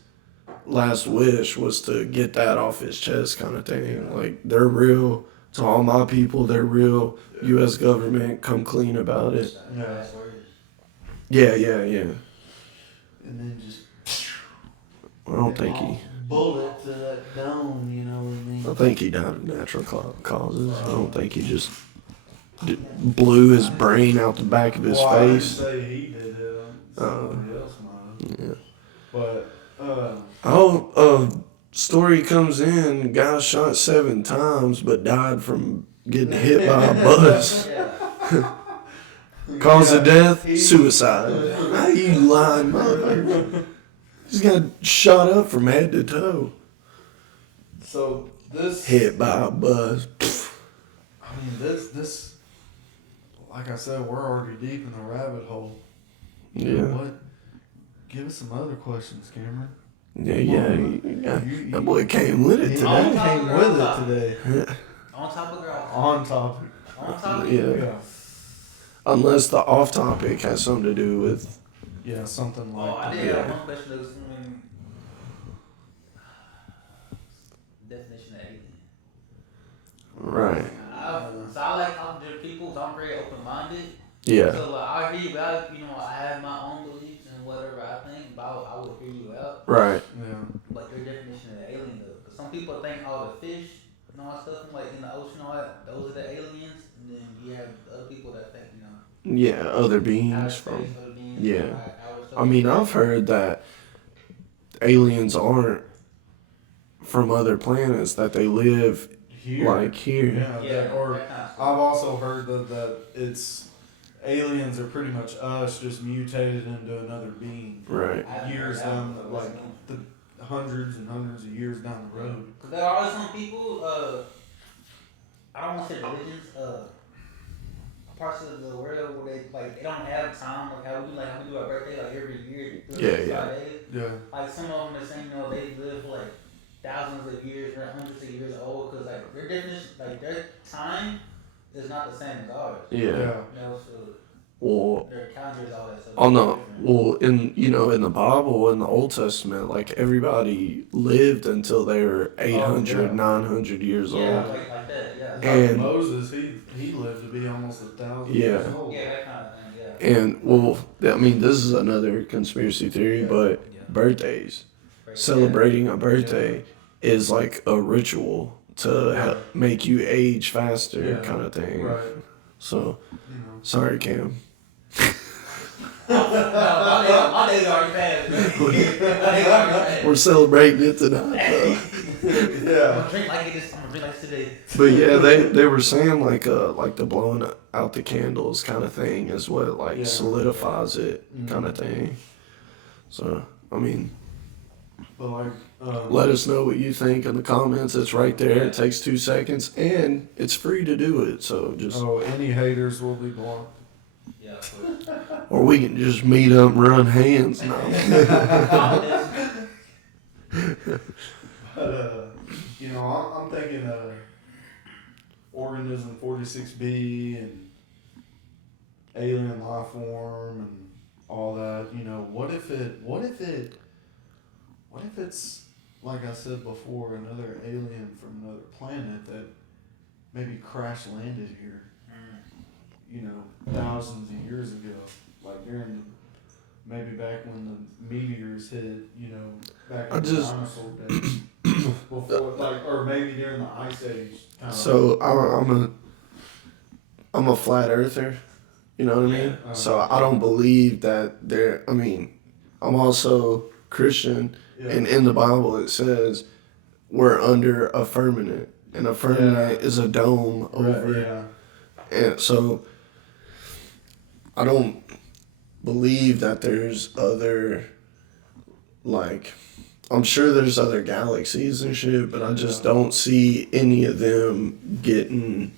last wish, was to get that off his chest kind of thing. Like, they're real. To all my people, they're real. U.S. government, come clean about it. Yeah. That's where it Yeah. And then just I don't think he... bullet to that dome, you know what I mean? I think he died of natural causes. I don't think he just blew his brain out the back of his Well, I didn't face. say he did it. Somebody else might have. Yeah. But, Story comes in, guy shot 7 times but died from getting hit by a bus. Yeah. Cause of death? Suicide. How you lying, motherfucker? He's got shot up from head to toe. so this, Hit by a bus. I mean, this, like I said, we're already deep in the rabbit hole. You know Yeah. what? Give us some other questions, Cameron. Yeah. That boy came with it He today. came with it today. On top of girl. On topic. On top of Yeah. Unless the off topic has something to do with. Yeah, something like Oh, I that. did have one question that was definition of alien. Right. So I like talking to people, so I'm very open minded. Yeah. So I hear you out, I have my own beliefs and whatever I think, but I would hear you out. Right. Yeah. Like your definition of alien though. Because some people think all the fish and all that stuff like in the ocean, all that, those are the aliens. And then you have other people that think, Yeah, other outer beings space, from. other beings, yeah. outer stuff. I mean, I've heard that aliens aren't from other planets, that they live Here. like here. Yeah. Yeah, Or that kind of stuff. I've also heard that it's aliens are pretty much us just mutated into another being. Right. Years down, the hundreds and hundreds of years down the road. Cause there are some people, I don't want to say religions, parts of the world where they don't have time like how we do our birthday like every year. Yeah. Yeah. Like some of them are saying they live for like thousands of years or hundreds of years old because like their definition, like their time is not the same as ours. Yeah. So Well, their calendar is all that stuff. on the in the Bible, in the Old Testament, like everybody lived until they were 800, yeah. 900 years Yeah, old. like that, yeah. Like And- Moses, he lived to be almost 1,000 Yeah. years old. Yeah, that kind of thing, yeah. And well, I mean, this is another conspiracy theory, but Yeah. birthdays, celebrating a birthday is like a ritual to help make you age faster, Yeah. kind of thing. Right. So, You know. sorry, Cam. No, my days already passed. Man. My days already passed. We're celebrating it tonight. So. I'm Yeah. gonna drink like this. I'm gonna drink like this today. But yeah, they were saying like the blowing out the candles kind of thing is what like Yeah. solidifies it, Mhm. kind of thing. So I mean, But like, Let us know what you think in the comments. It's right there. It takes 2 seconds, and it's free to do it. So just, any haters will be blocked. Yeah, of course. or we can just meet up and run hands. No. But I'm thinking Organism 46B and alien life form and all that. What if it's, like I said before, another alien from another planet that maybe crash landed here, thousands of years ago, like maybe back when the meteors hit, back in the dinosaur days, before, or maybe during the ice age. So I'm a flat earther. You know what I mean? So I don't believe that there. I mean, I'm also Christian, and in the Bible it says we're under a firmament, and a firmament is a dome over. And so I don't believe that there's other, like, I'm sure there's other galaxies and shit, but I just don't see any of them getting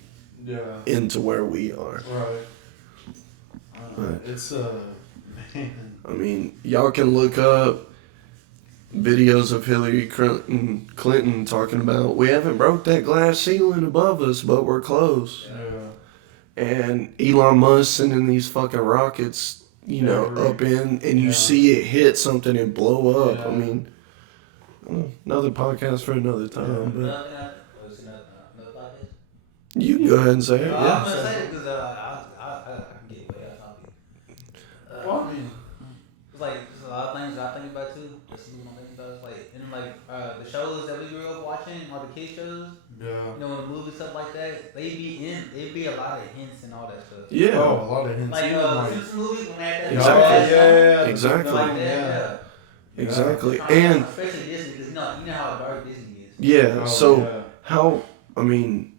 into where we are. Right. It's man. I mean, y'all can look up videos of Hillary Clinton talking about, we haven't broke that glass ceiling above us, but we're close. Yeah. And Elon Musk sending these fucking rockets, up in, and you see it hit something and blow up. Yeah. I mean, another podcast for another time. But Another podcast? you can go ahead and say it. I'm Yeah. gonna say it because I can get way off topic. Well, I mean, It's like there's a lot of things I think about too. This is what I'm thinking about. It's like the shows that we grew up watching, all the kid shows. yeah. The movies, stuff like that. They'd be a lot of hints and all that stuff. Yeah. Oh, a lot of hints. Like Even Simpsons movies when they had that. Exactly. Yeah. Exactly. Like that, Yeah. Exactly. yeah. And Especially Disney, because you know how dark Disney is. yeah, Oh, so yeah. how, I mean,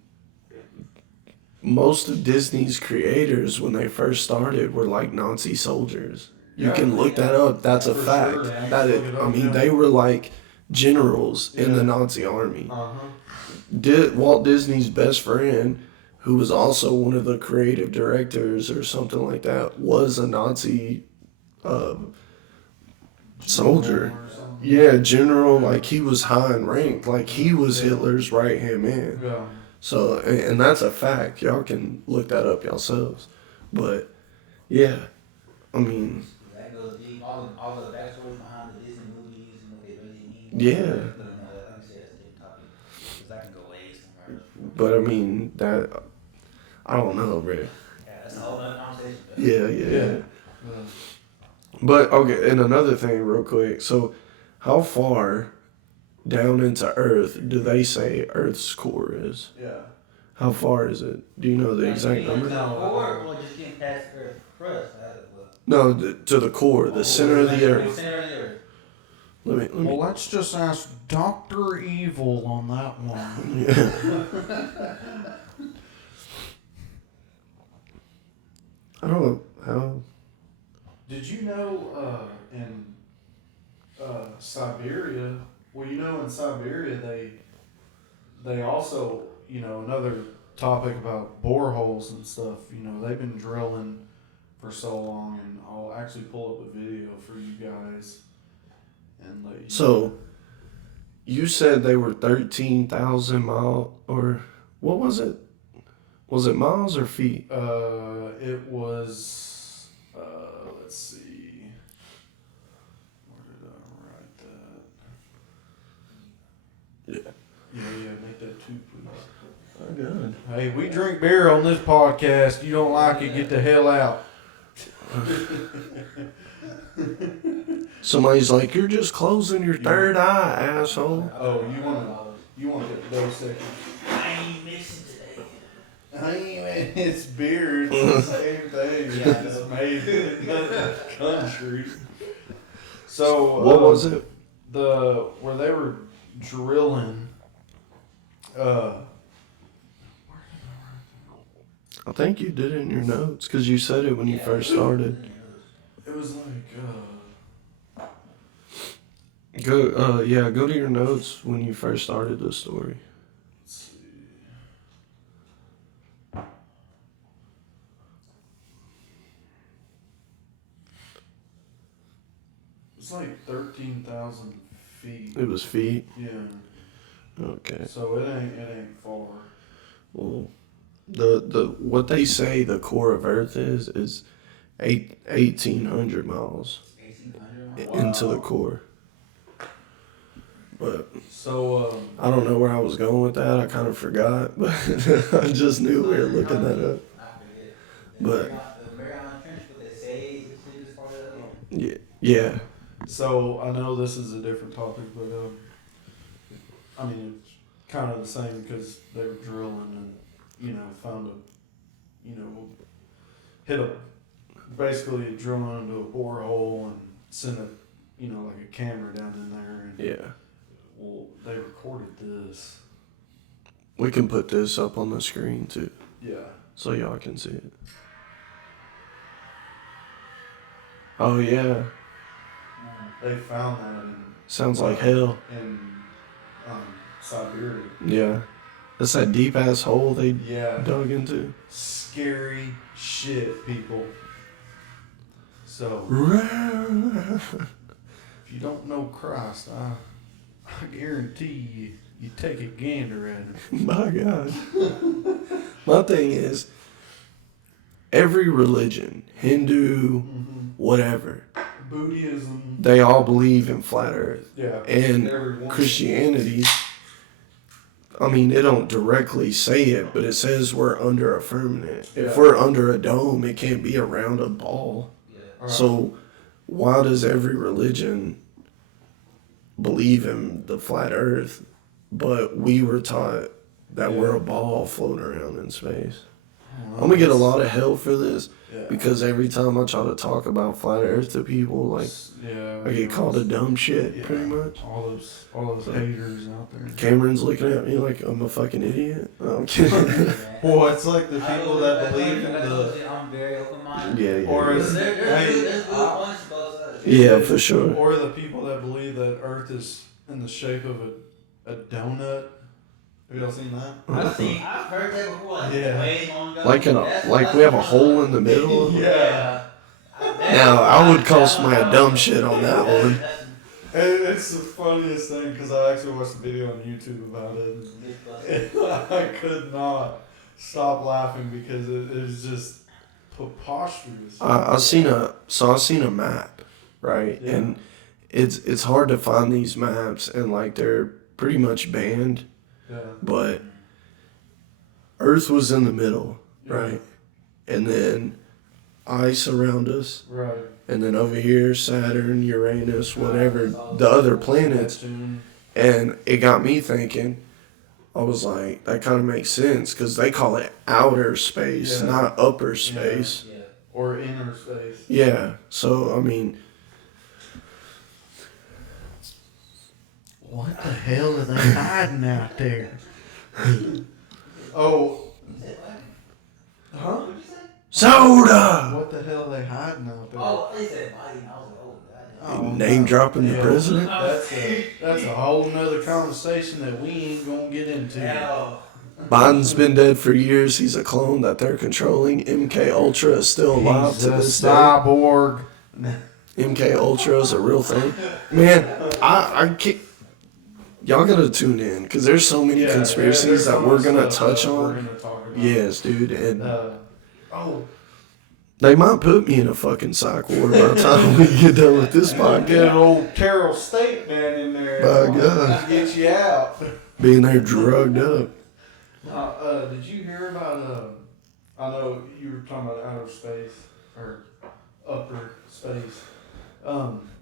most of Disney's creators, when they first started, were like Nazi soldiers. You Yeah. can look that up. That's a For fact. sure, man. That Look it up, yeah. they were like generals in Yeah. the Nazi army. Uh-huh. Walt Disney's best friend, who was also one of the creative directors or something like that, was a Nazi soldier. Or something. Yeah, general. Like, he was high in rank. Like, he was Hitler's right hand man. Yeah. So, and that's a fact. Y'all can look that up yourselves. But yeah, I mean, That goes deep. All the backstories behind the Disney movies and what they really mean. Yeah. Like I said, that's a different topic. Because I can go way somewhere. but I mean that, I don't know, bro. Yeah, that's a whole other conversation. Yeah. Yeah. But okay, and another thing, real quick. So, how far down into Earth do they say Earth's core is? Yeah. How far is it? Do you know the exact number? Or just getting past the Earth crust. No, to the core, the center of the Earth. Center of the Earth. Let me. Well, let's just ask Dr. Evil on that one. Yeah. I don't know how. Did you know in Siberia? Well, in Siberia they also, another topic about boreholes and stuff. They've been drilling for so long, and I'll actually pull up a video for you guys and let you. So, you said they were 13,000 miles, or what was it? Was it miles or feet? It was. Let's see. Where did I write that? Yeah. Make that 2, please. Oh, good. Hey, we drink beer on this podcast. You don't like it, get the hell out. Somebody's like, you're just closing your third eye, asshole. Oh, you want it those seconds? I ain't mixing today. It's beer. It's the same thing. Yeah, It's made in another country. So What was it? Where they were drilling. I think you did it in your notes because you said it when you first started. It was like Go to your notes when you first started the story. Let's see. It's like 13,000 feet. It was feet. Yeah. Okay. So it ain't far. Well, the what they say the core of Earth is 1,800 miles 1,800. into the core. But So I don't know where I was going with that. I kind of forgot, but I just knew we were looking that up. I forget. But The Mariana Trench, what they say is part of it. yeah. So I know this is a different topic, but I mean it's kind of the same because they were drilling and found basically drilling into a borehole and sent a like a camera down in there and Yeah. well they recorded this. We can put this up on the screen too, Yeah. so y'all can see it. Oh yeah. They found that Sounds like hell. in Siberia. Yeah. That's that deep ass hole they Yeah. dug into. Scary shit, people. So if you don't know Christ, I guarantee you take a gander at him. My God. My thing is, every religion, Hindu, whatever, Buddhism. they all believe in flat Earth. Yeah. And everyone. Christianity, I mean, it don't directly say it, but it says we're under a firmament. If Yeah. we're under a dome, it can't be a rounded ball. Right. So why does every religion believe in the flat Earth, but we were taught that we're a ball floating around in space? I'm gonna get a lot of hell for this because every time I try to talk about flat Earth to people, like I get called a dumb shit, pretty much. All those haters out there. Cameron's looking at me like I'm a fucking idiot. No, I'm kidding. Well, it's like the people that believe in the. I'm very open-minded. Yeah. Or is There's good points to both sides. Yeah, for sure. Or the people that believe that Earth is in the shape of a donut. Have y'all seen that? I've heard that before. Like, Yeah. way long ago. Like we have a hole in the middle. Yeah. Now I would call somebody a dumb shit on that one. It's the funniest thing because I actually watched a video on YouTube about it. And I could not stop laughing because it was just preposterous. I seen a map, right? Yeah. And it's hard to find these maps, and like they're pretty much banned. Yeah. But Earth was in the middle, Yeah. right? And then ice around us, Right. and then over here Saturn, Uranus, whatever, the other planets. Neptune. And it got me thinking. I was like, that kind of makes sense because they call it outer space, Yeah. not upper space. Yeah. Or inner space. Yeah. So I mean, What the hell are they hiding out there? Oh. Huh? What'd you say? soda. What the hell are they hiding out there? Oh, they said Biden. I was like, oh, God. Oh, Name dropping the yeah. president. That's a whole nother conversation that we ain't gonna get into. Hell. Biden's been dead for years. He's a clone that they're controlling. MK Ultra is still alive He's to a this day. cyborg. MK Ultra is a real thing. Man, I can't. Y'all gotta tune in because there's so many conspiracies there's that so we're much gonna stuff touch that we're on. gonna talk about. Yes, dude, and Oh, they might put me in a fucking psych ward by the time we get done with this get podcast. an old Carroll State man in there. My God. Get you out. Being there drugged up. Did you hear about? I know you were talking about outer space or upper space.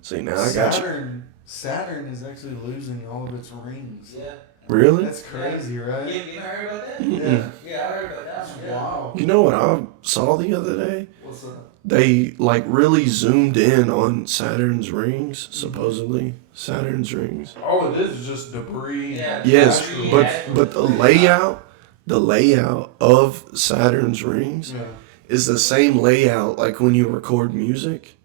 See, now I got you. Saturn is actually losing all of its rings. Yeah. Really? That's crazy, right? You heard about that? Yeah. Yeah, I heard about that. That's Yeah. wow. You know what I saw the other day? What's that? They like really zoomed in on Saturn's rings, supposedly. Saturn's rings. All it is just debris. Yeah. Yes, Actually, but the layout of Saturn's rings Yeah. is the same layout like when you record music.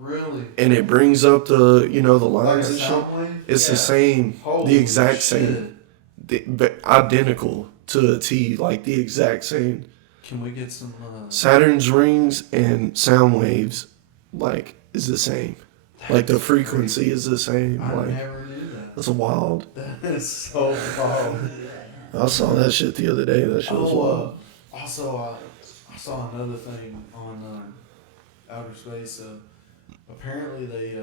Really? and it brings up the the Like a lines and shit. sound wave? It's the Yeah. same, Holy the exact shit. same, identical to a T, like the exact same. Can we get some? Saturn's rings and sound waves, like, is the same. Like the That's frequency crazy. is the same. I Like, never knew that. that's wild. That is so wild. I saw that shit the other day. That shit was wild. Also, I saw another thing on outer space. Apparently, they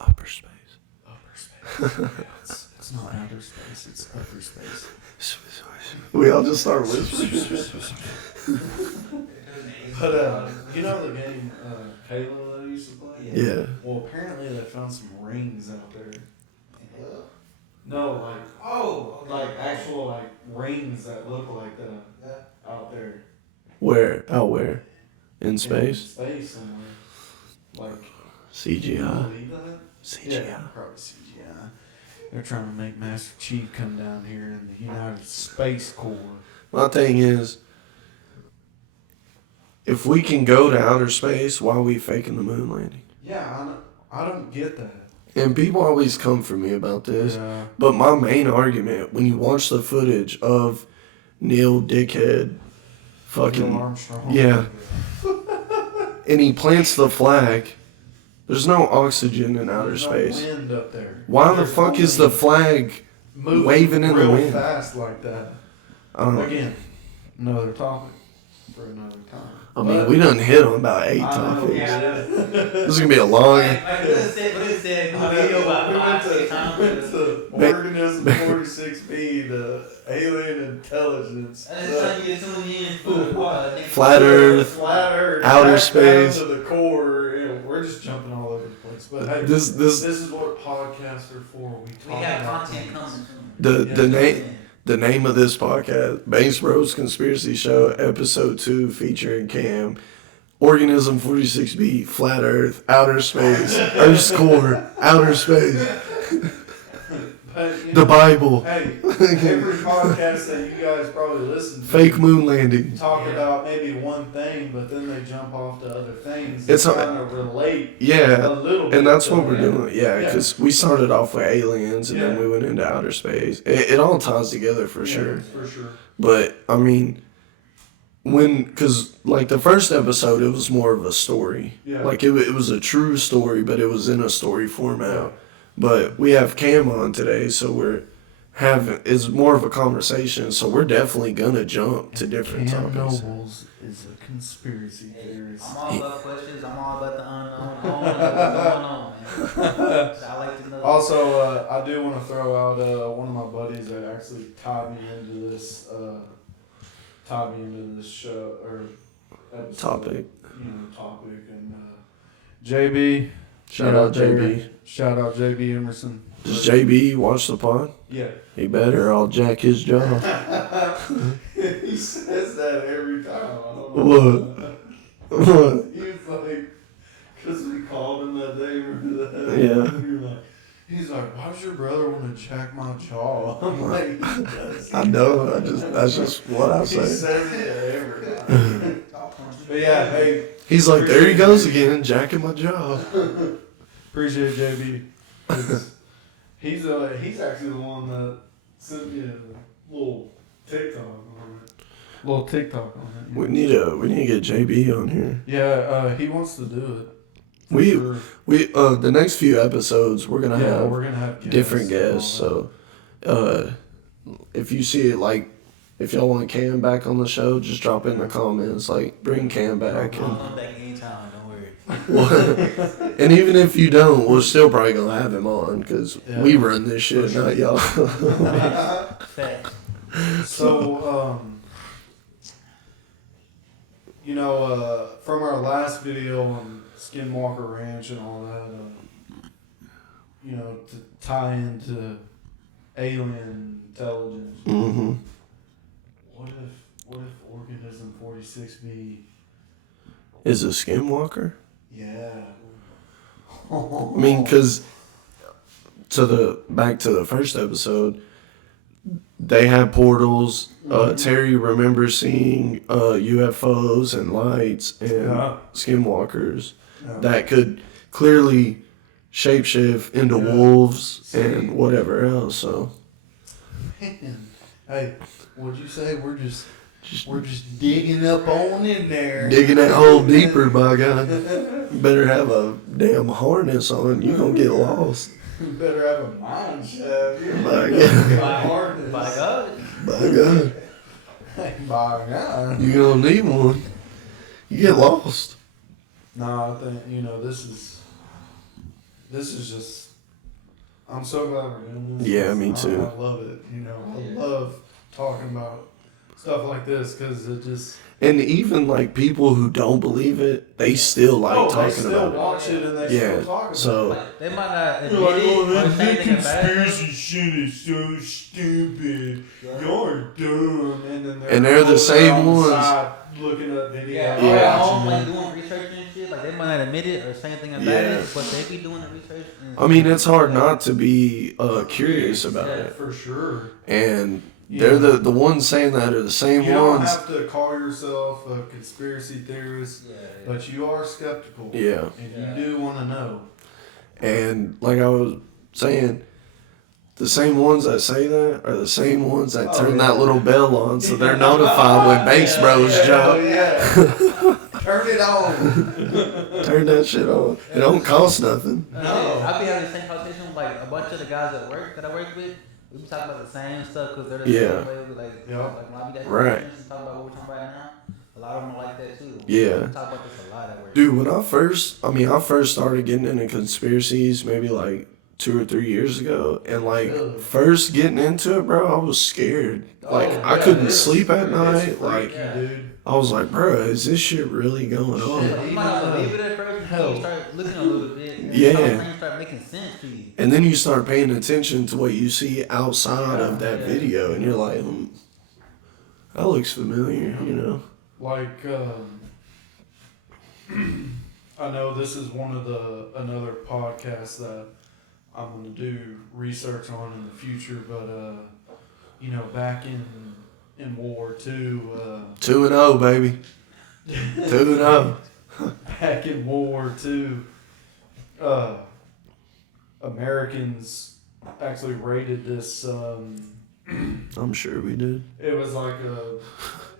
Upper space. upper space. Yeah, it's not outer space. It's upper space. We all just start whispering. But you know the game Halo that I used to play? Yeah. Well, apparently they found some rings out there. No, like Oh, like actual like rings that look like that out there. Where? Out where? In space? In space somewhere. Like, can you CGI. believe that? CGI. Yeah, probably CGI. They're trying to make Master Chief come down here in the United Space Corps. My thing is, if we can go to outer space, why are we faking the moon landing? Yeah, I don't get that. And people always come for me about this. Yeah. But my main argument, when you watch the footage of Neil Dickhead Neil fucking, Armstrong. yeah, and he plants the flag, there's no oxygen in outer There's no space. wind up there. Why the There's fuck is the flag moving waving in the real wind? fast like that? I don't know. Again, another topic for another time. I mean, we done hit on about 8 I know, topics. yeah. This is gonna be a long. Like what it said in the video about 5-6 times. Organism 46B, the alien intelligence. And it's time you tune in for Flat Earth, Flat Earth, outer back space. down to the core. We're just jumping all over the place. But hey, This this is what podcasts are for. We We talk got about content things. coming soon. The name of this podcast, Banks Bros Conspiracy Show, Episode 2, featuring Cam, Organism 46B, Flat Earth, Outer Space, Earth's Core, Outer Space, But, you the know, Bible, hey, every podcast that you guys probably listen to, fake moon landing. talk about maybe one thing, but then they jump off to other things. It's It's trying to relate a Yeah, little bit. and that's to what we're that. doing. Yeah, because we started off with aliens and then Yeah. we went into outer space. It all ties together for Yeah, sure. For sure. But, I mean, because, like, the first episode, it was more of a story. Yeah. Like, it was a true story, but it was in a story format. Yeah. But we have Cam on today, so it's more of a conversation, so we're definitely gonna jump to different Cam topics. Nobles is a conspiracy theorist. I'm all about questions. I'm all about the unknown. I want to know what's going on, man. I like to know. Also, I do want to throw out one of my buddies that actually tied me into this show or episode, Topic. topic, and JB. Shout out JB. Shout out JB Emerson. Does JB watch the pod? Yeah. He better, or I'll jack his jaw. He says that every time. I don't know What? What? He was like, because we called him that day, remember that? Yeah. We were like, he's like, why does your brother want to jack my jaw? I'm like, he does. I know. That's just what I He say. says it every time. But yeah, hey, He's like, there he goes again, jacking my jaw. appreciate JB. 'Cause He's actually the one that sent me a little TikTok on it. Little TikTok on it. We need to get JB on here. Yeah, he wants to do it. For We- sure. The next few episodes we're gonna have we're gonna have different and all guests. So, if you see it, like, if y'all want Cam back on the show, just drop it in the comments. Like, bring Cam back. I'll And, come back anytime. Don't worry. and even if you don't, we're still probably gonna have him on because Yeah. we run this shit, not y'all. Facts. that. So, from our last video on Skinwalker Ranch and all that, to tie into alien intelligence. hmm What if Organism 46B? Is a skinwalker? Yeah. I mean, because back to the first episode, they had portals. Terry remembers seeing UFOs and lights and Yeah. skinwalkers Yeah. that could clearly shapeshift into Yeah. wolves and whatever else. So Man, hey, what'd you say? We're just digging up on in there. digging that hole deeper, by God. You better have a damn harness on. You gonna get lost. You better have a mine shaft. By God. By God. By God. By God. You gonna need one. You get lost. No, I think this is just. I'm so glad we're doing this. Yeah, me too. I love it. I love talking about stuff like this because it just. And even like people who don't believe it, they still like they talking still about watch it and they Yeah, still talk about so- it. Like, they might not admit You're like, it or that say anything about it. shit is so stupid. Yeah. You're dumb. And And they're the over same on the ones. side looking up videos. Yeah, Yeah. or at home, watching like doing research and shit. Like they might not admit it or say anything about Yeah. it, but they be doing the research. And I mean, it's hard not to be curious about Yeah. it. for sure. And they're the ones saying that are the same You don't ones. have to call yourself a conspiracy theorist, Yeah, but you are skeptical. Yeah. And you do want to know. And like I was saying, the same ones that say that are the same ones that turn that little bell on so they're notified when Banks Bros drop. Yeah. Turn it on. Turn that shit on. It don't cost nothing. No. I be having the same conversation with like a bunch of the guys at work that I work with. We be talking about the same stuff because they're the Yeah. same way. We like, Yeah. like when I be that Right. and talking about what we're talking about now. A lot of them are like that too. Yeah. We talk about this a lot at work. Dude, when I first started getting into conspiracies maybe like 2 or 3 years ago, and like first getting into it, bro, I was scared. Like I couldn't sleep at night. Like Yeah. Dude. I was like, bro, is this shit really going on? Like, you might not believe it at first until you start looking a little bit. And Yeah. things start making sense to you. And then you start paying attention to what you see outside of that video, and you're like, that looks familiar, you know? Like, I know this is one of another podcast that I'm gonna do research on in the future, but back in World War II, 2-0, baby. 2-0. back in World War II, Americans actually raided this. I'm sure we did. It was like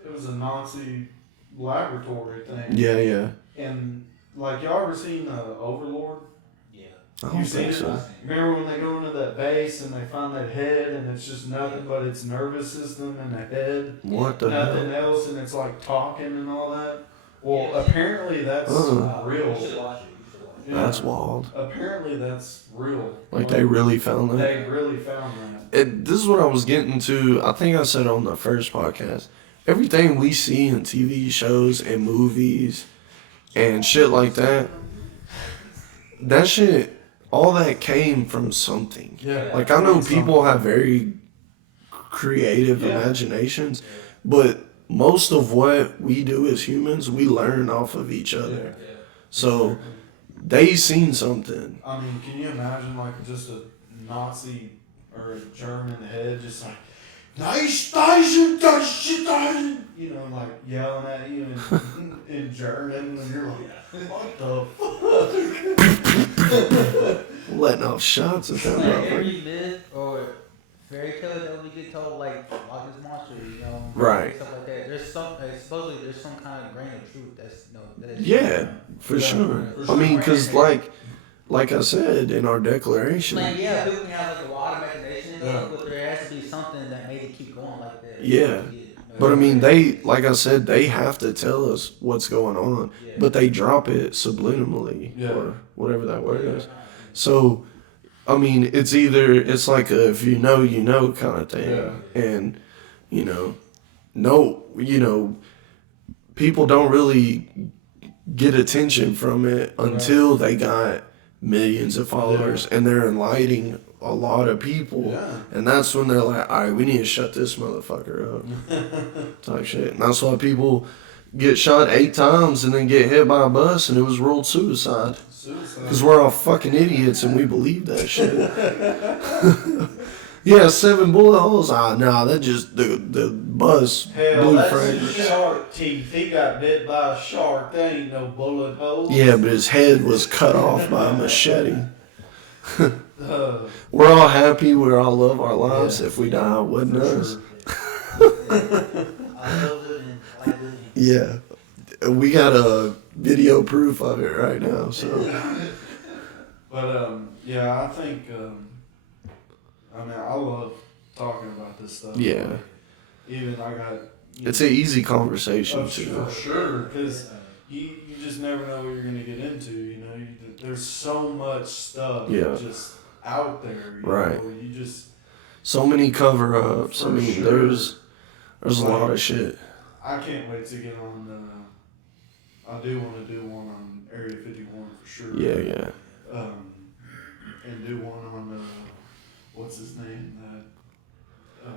it was a Nazi laboratory thing. Yeah. And like y'all ever seen Overlord? Yeah. I don't You seen think it? so. Remember when they go into that base and they find that head and it's just nothing but its nervous system and the head, What the nothing hell? else, and it's like talking and all that. Well, Yeah. apparently that's Uh-uh. real. You should watch it. You should watch it. Yeah. That's wild. Apparently that's real. Like they really found that. They really found that. This is what I was getting to. I think I said on the first podcast. Everything we see in TV shows and movies and shit like that, that shit, all that came from something. Yeah. Like I know people have very creative Yeah. imaginations, but most of what we do as humans, we learn off of each other. Yeah. So they seen something. I mean, can you imagine like just a Nazi or a German head just like, you know, like yelling at you in German, and you're like, what the fuck? Letting off shots at that Like motherfucker. every myth or fairy tale that we get told, like Loch Ness monster, you know, Right. stuff like that. There's some supposedly there's some kind of grain of truth that's that is Yeah, for sure. I mean, because like I said in our declaration, Like yeah, people can have like a wild imagination, Yeah. but there has to be something that made it keep going like that. Yeah. but I mean, they, like I said, they have to tell us what's going on, Yeah. but they drop it subliminally Yeah. or whatever that word is. So, I mean, it's like a if you know kind of thing. Yeah. And, people don't really get attention from it until they got millions of followers and they're enlightening a lot of people. Yeah. And that's when they're like, all right, we need to shut this motherfucker up. Type shit. And that's why people get shot 8 times and then get hit by a bus and it was ruled suicide. Because we're all fucking idiots and we believe that shit. Yeah, 7 bullet holes. Ah, nah, that just the bus Hell, blew that's fragments. shark teeth. He got bit by a shark. There ain't no bullet holes. Yeah, but his head was cut off by a machete. Uh, We're all happy. We all love our lives. Yeah. If we die, it wasn't for us. sure. I love living, I like living. Yeah, we got a video proof of it right now. So But yeah, I think I mean I love talking about this stuff. Yeah. Like, even I got. it's an easy conversation Oh, too. for sure, because you just never know what you're gonna get into. You know, there's so much stuff Yeah. just out there. You Right. know, you just. So many cover ups. I For mean, sure. there's a lot of shit. I can't wait to get on. I do want to do one on Area 51 for sure. Yeah. And do one on what's his name, that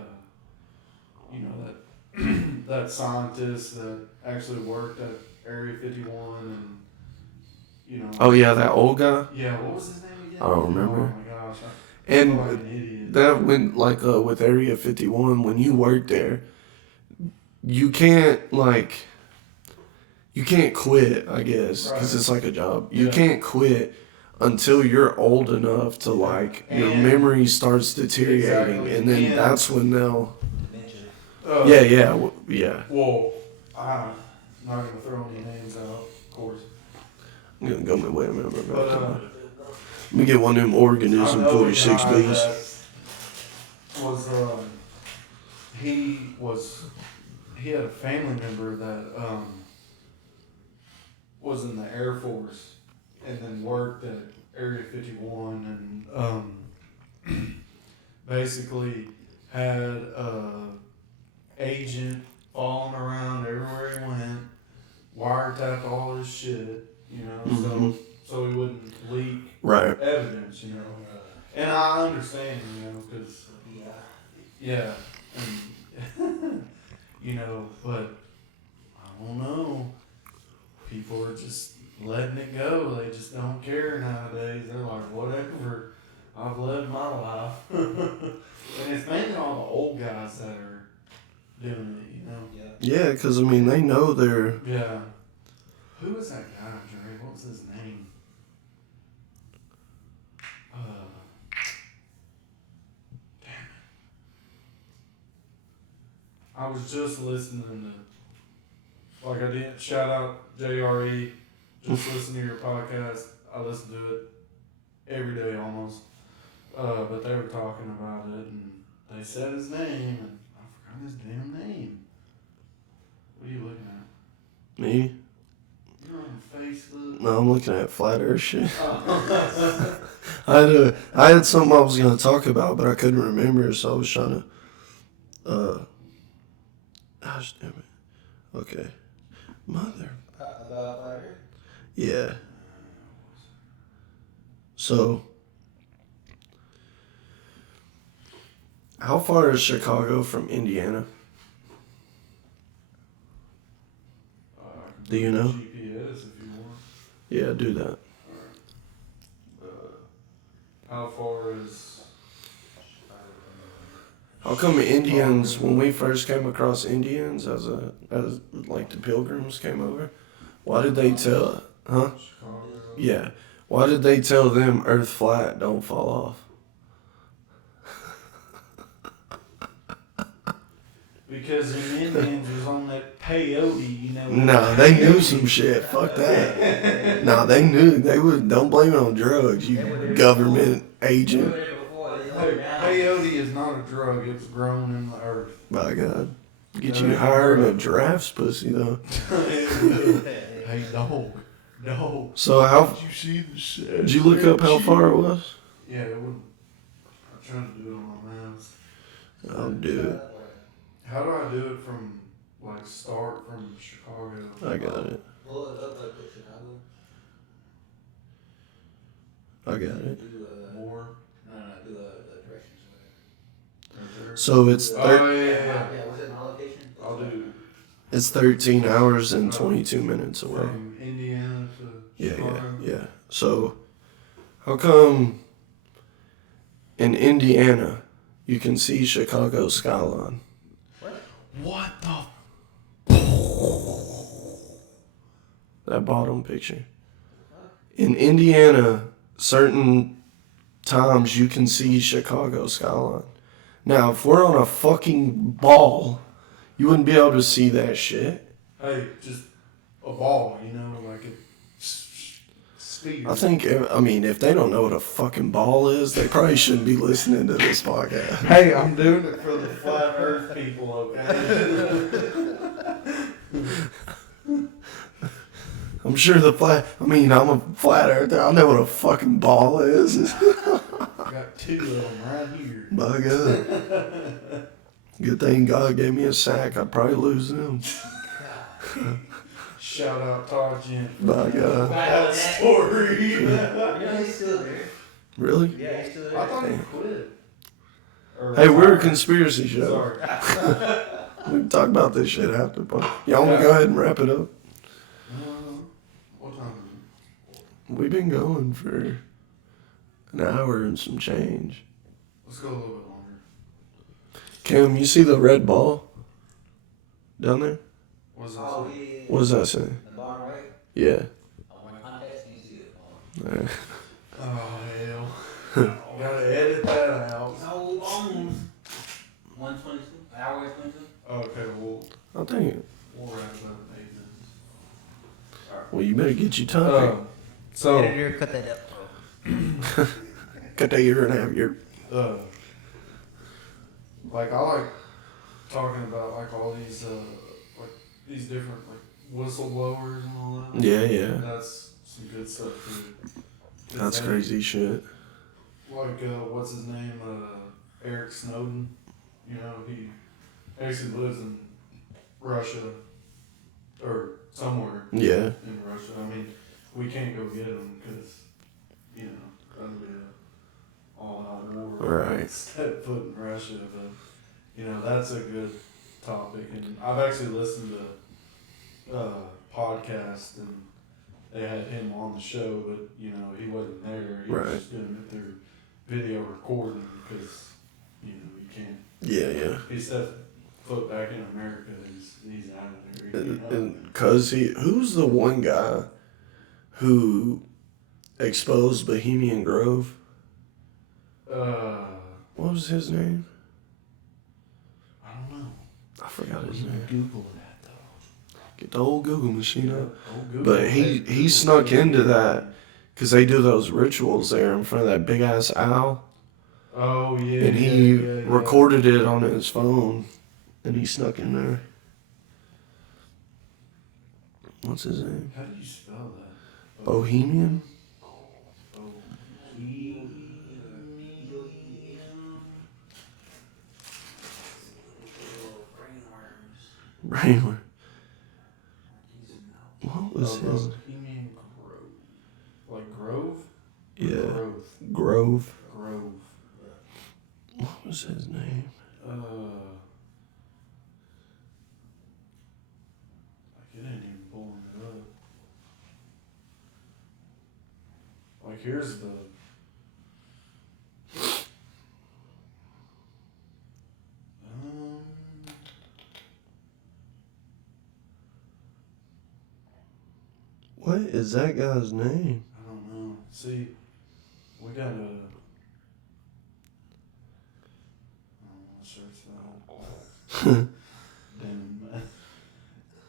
you know, that that scientist that actually worked at Area 51, and you know. Oh yeah, that old guy. Yeah, what was his name again? I don't remember. Oh my gosh, I And feel like an idiot. that went like with Area 51 when you work there, you can't quit, I guess, because Right. it's like a job. You Yeah. can't quit until you're old enough to like your And- memory starts deteriorating, Exactly. and then And- that's when they'll. Dementia. Yeah. Well, I'm not gonna throw any names out, of course. I'm gonna go. Wait a minute. But Let me get one of them Organism I know a 46 guy Bs. that was he had a family member that was in the Air Force and then worked at Area 51 and basically had a agent following around everywhere he went, wiretapped all his shit, you know, Mhm. so he wouldn't leak Right. evidence, you know. And I understand, you know, because, Yeah. yeah, and, you know, but I don't know. People are just letting it go. They just don't care nowadays. They're like, whatever, I've lived my life. And it's mainly all the old guys that are doing it, you know. Yeah. Yeah, because I mean they know they're. Yeah. Who was that guy, Dre? What was his name? Damn it. I was just listening to, like I did, shout out JRE, just listen to your podcast. I listen to it every day almost. But they were talking about it and they said his name and I forgot his damn name. What are you looking at? Me? You're on Facebook. No, I'm looking at flat Earth shit. Oh. I had something I was gonna talk about, but I couldn't remember, so I was trying to. Gosh damn it. Okay. Mother. About fire? Yeah. So. How far is Chicago from Indiana? Do you know? GPS if you want. Yeah, do that. How far is? How come Indians, when we first came across Indians as like the Pilgrims came over, why did they tell, huh? Chicago. Yeah. Why did they tell them Earth flat, don't fall off? Because the Indians was on that peyote, you know. Nah, they knew some shit. Fuck that. Nah, they knew. They would. Don't blame it on drugs, you government agent. Peyote is not a drug. It's grown in the earth. By God. Get you higher than a giraffe's pussy, though. Hey, dog. No. So how, Did you see the shit? did you look up how far it was? Yeah, it would. I'm trying to do it on my mouse. I'll do it. How do I do it from, like, start from Chicago? I got it. Pull it up, like, put Chicago. I got it. Do, More? no, do the directions or Right there? So it's Oh, yeah, yeah, yeah. Yeah, was it my location? I'll do it's 13 hours and 22 minutes away. from Indiana to Yeah, Chicago. yeah. So how come in Indiana you can see Chicago skyline. What the? That bottom picture. In Indiana, certain times you can see Chicago skyline. Now, if we're on a fucking ball, you wouldn't be able to see that shit. Hey, just a ball, like a spear. I think, if they don't know what a fucking ball is, they probably shouldn't be listening to this podcast. Hey, I'm doing it for the flat Earth people, okay? I'm sure I'm a flat earther. I know what a fucking ball is. Got 2 of them right here. By God. Good thing God gave me a sack. I'd probably lose them. Shout out Todd Gent. By God. That story. He's still there. Really? Yeah, he's still there. I thought he quit. Hey, we're a conspiracy show. Sorry. We can talk about this shit after. Y'all want to go ahead and wrap it up? What time? We've been going for an hour and some change. Let's go a little bit longer. Cam, you see the red ball down there? What's that? Oh, say? yeah. What does that say? The bottom right. Yeah. Oh, my contacts, you see it. Alright. Oh, hell. Gotta edit that out. No bones. 122. Hour 22. Okay, I think. we'll wrap it up in 8 minutes. Well, you better get your topic. So, Editor, cut that up, bro. Cut that year and a half year. like I like talking about like all these like these different like whistleblowers and all that. Yeah. That's some good stuff too. That's crazy shit. Like what's his name? Eric Snowden. He actually lives in Russia or somewhere Yeah. in Russia. I mean, we can't go get him because that'd be a all-out war. Right. Step foot in Russia, but that's a good topic, and I've actually listened to podcast and they had him on the show, but he wasn't there. He was just doing it through video recording because you can't. Yeah. He stepped foot back in America. He's out of there. And cause who's the one guy who exposed Bohemian Grove? What was his name? I don't know. I forgot his name. Google that though. Get the old Google machine up. Google. But he snuck into that because they do those rituals there in front of that big ass owl. Oh yeah. And he yeah. recorded it on his phone and he snuck in there. What's his name? How do you spell that? Bohemian? Brainworm. What was his? Bohemian Grove. Like Grove? Yeah. Grove. Grove. Grove. What was his name? It ain't even pulling it up. Like here's the. What is that guy's name? I don't know. See, we gotta. Search that. Damn.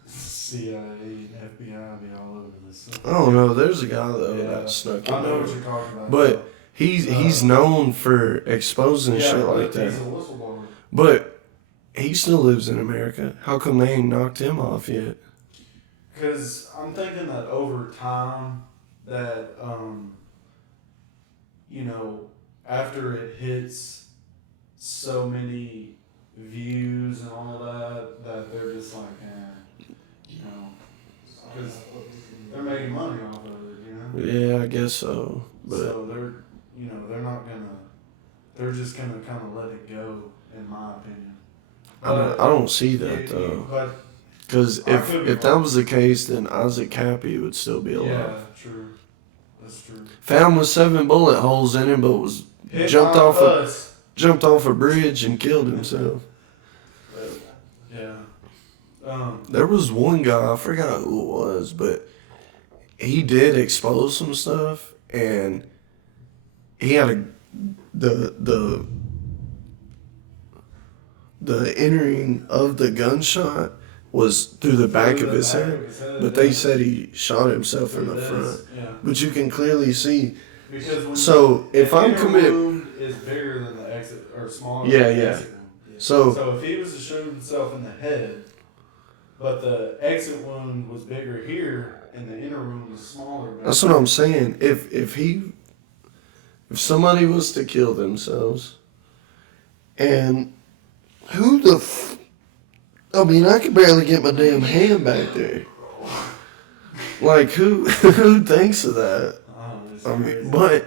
CIA and FBI be all over this. I don't know. There's a guy though Yeah. that snuck in I know there. what you're talking about. But he's known for exposing shit like that. He's a whistleblower. But he still lives in America. How come they ain't knocked him off yet? Because I'm thinking that over time, that, after it hits so many views and all that they're just like, because they're making money off of it, Yeah, I guess so. But So they're not gonna, they're just gonna kind of let it go, in my opinion. I don't see that though. But Because I could be if that wrong. was the case, then Isaac Cappy would still be alive. yeah, true. That's true. Found with 7 bullet holes in him, but was Hit jumped by a off bus. jumped off a bridge and killed himself. Yeah. There was one guy, I forgot who it was, but he did expose some stuff, and he had the entering of the gunshot was through the back of his head, but they said he shot himself in the front. Yeah. But you can clearly see. Because when So if I'm inner committed, wound is bigger than the exit or smaller Yeah, than the yeah. exit wound. so So if he was to shoot himself in the head, but the exit wound was bigger here and the inner wound was smaller. that's what I'm saying. If somebody was to kill themselves, and who the I mean, I could barely get my damn hand back there. Like who thinks of that? I mean, but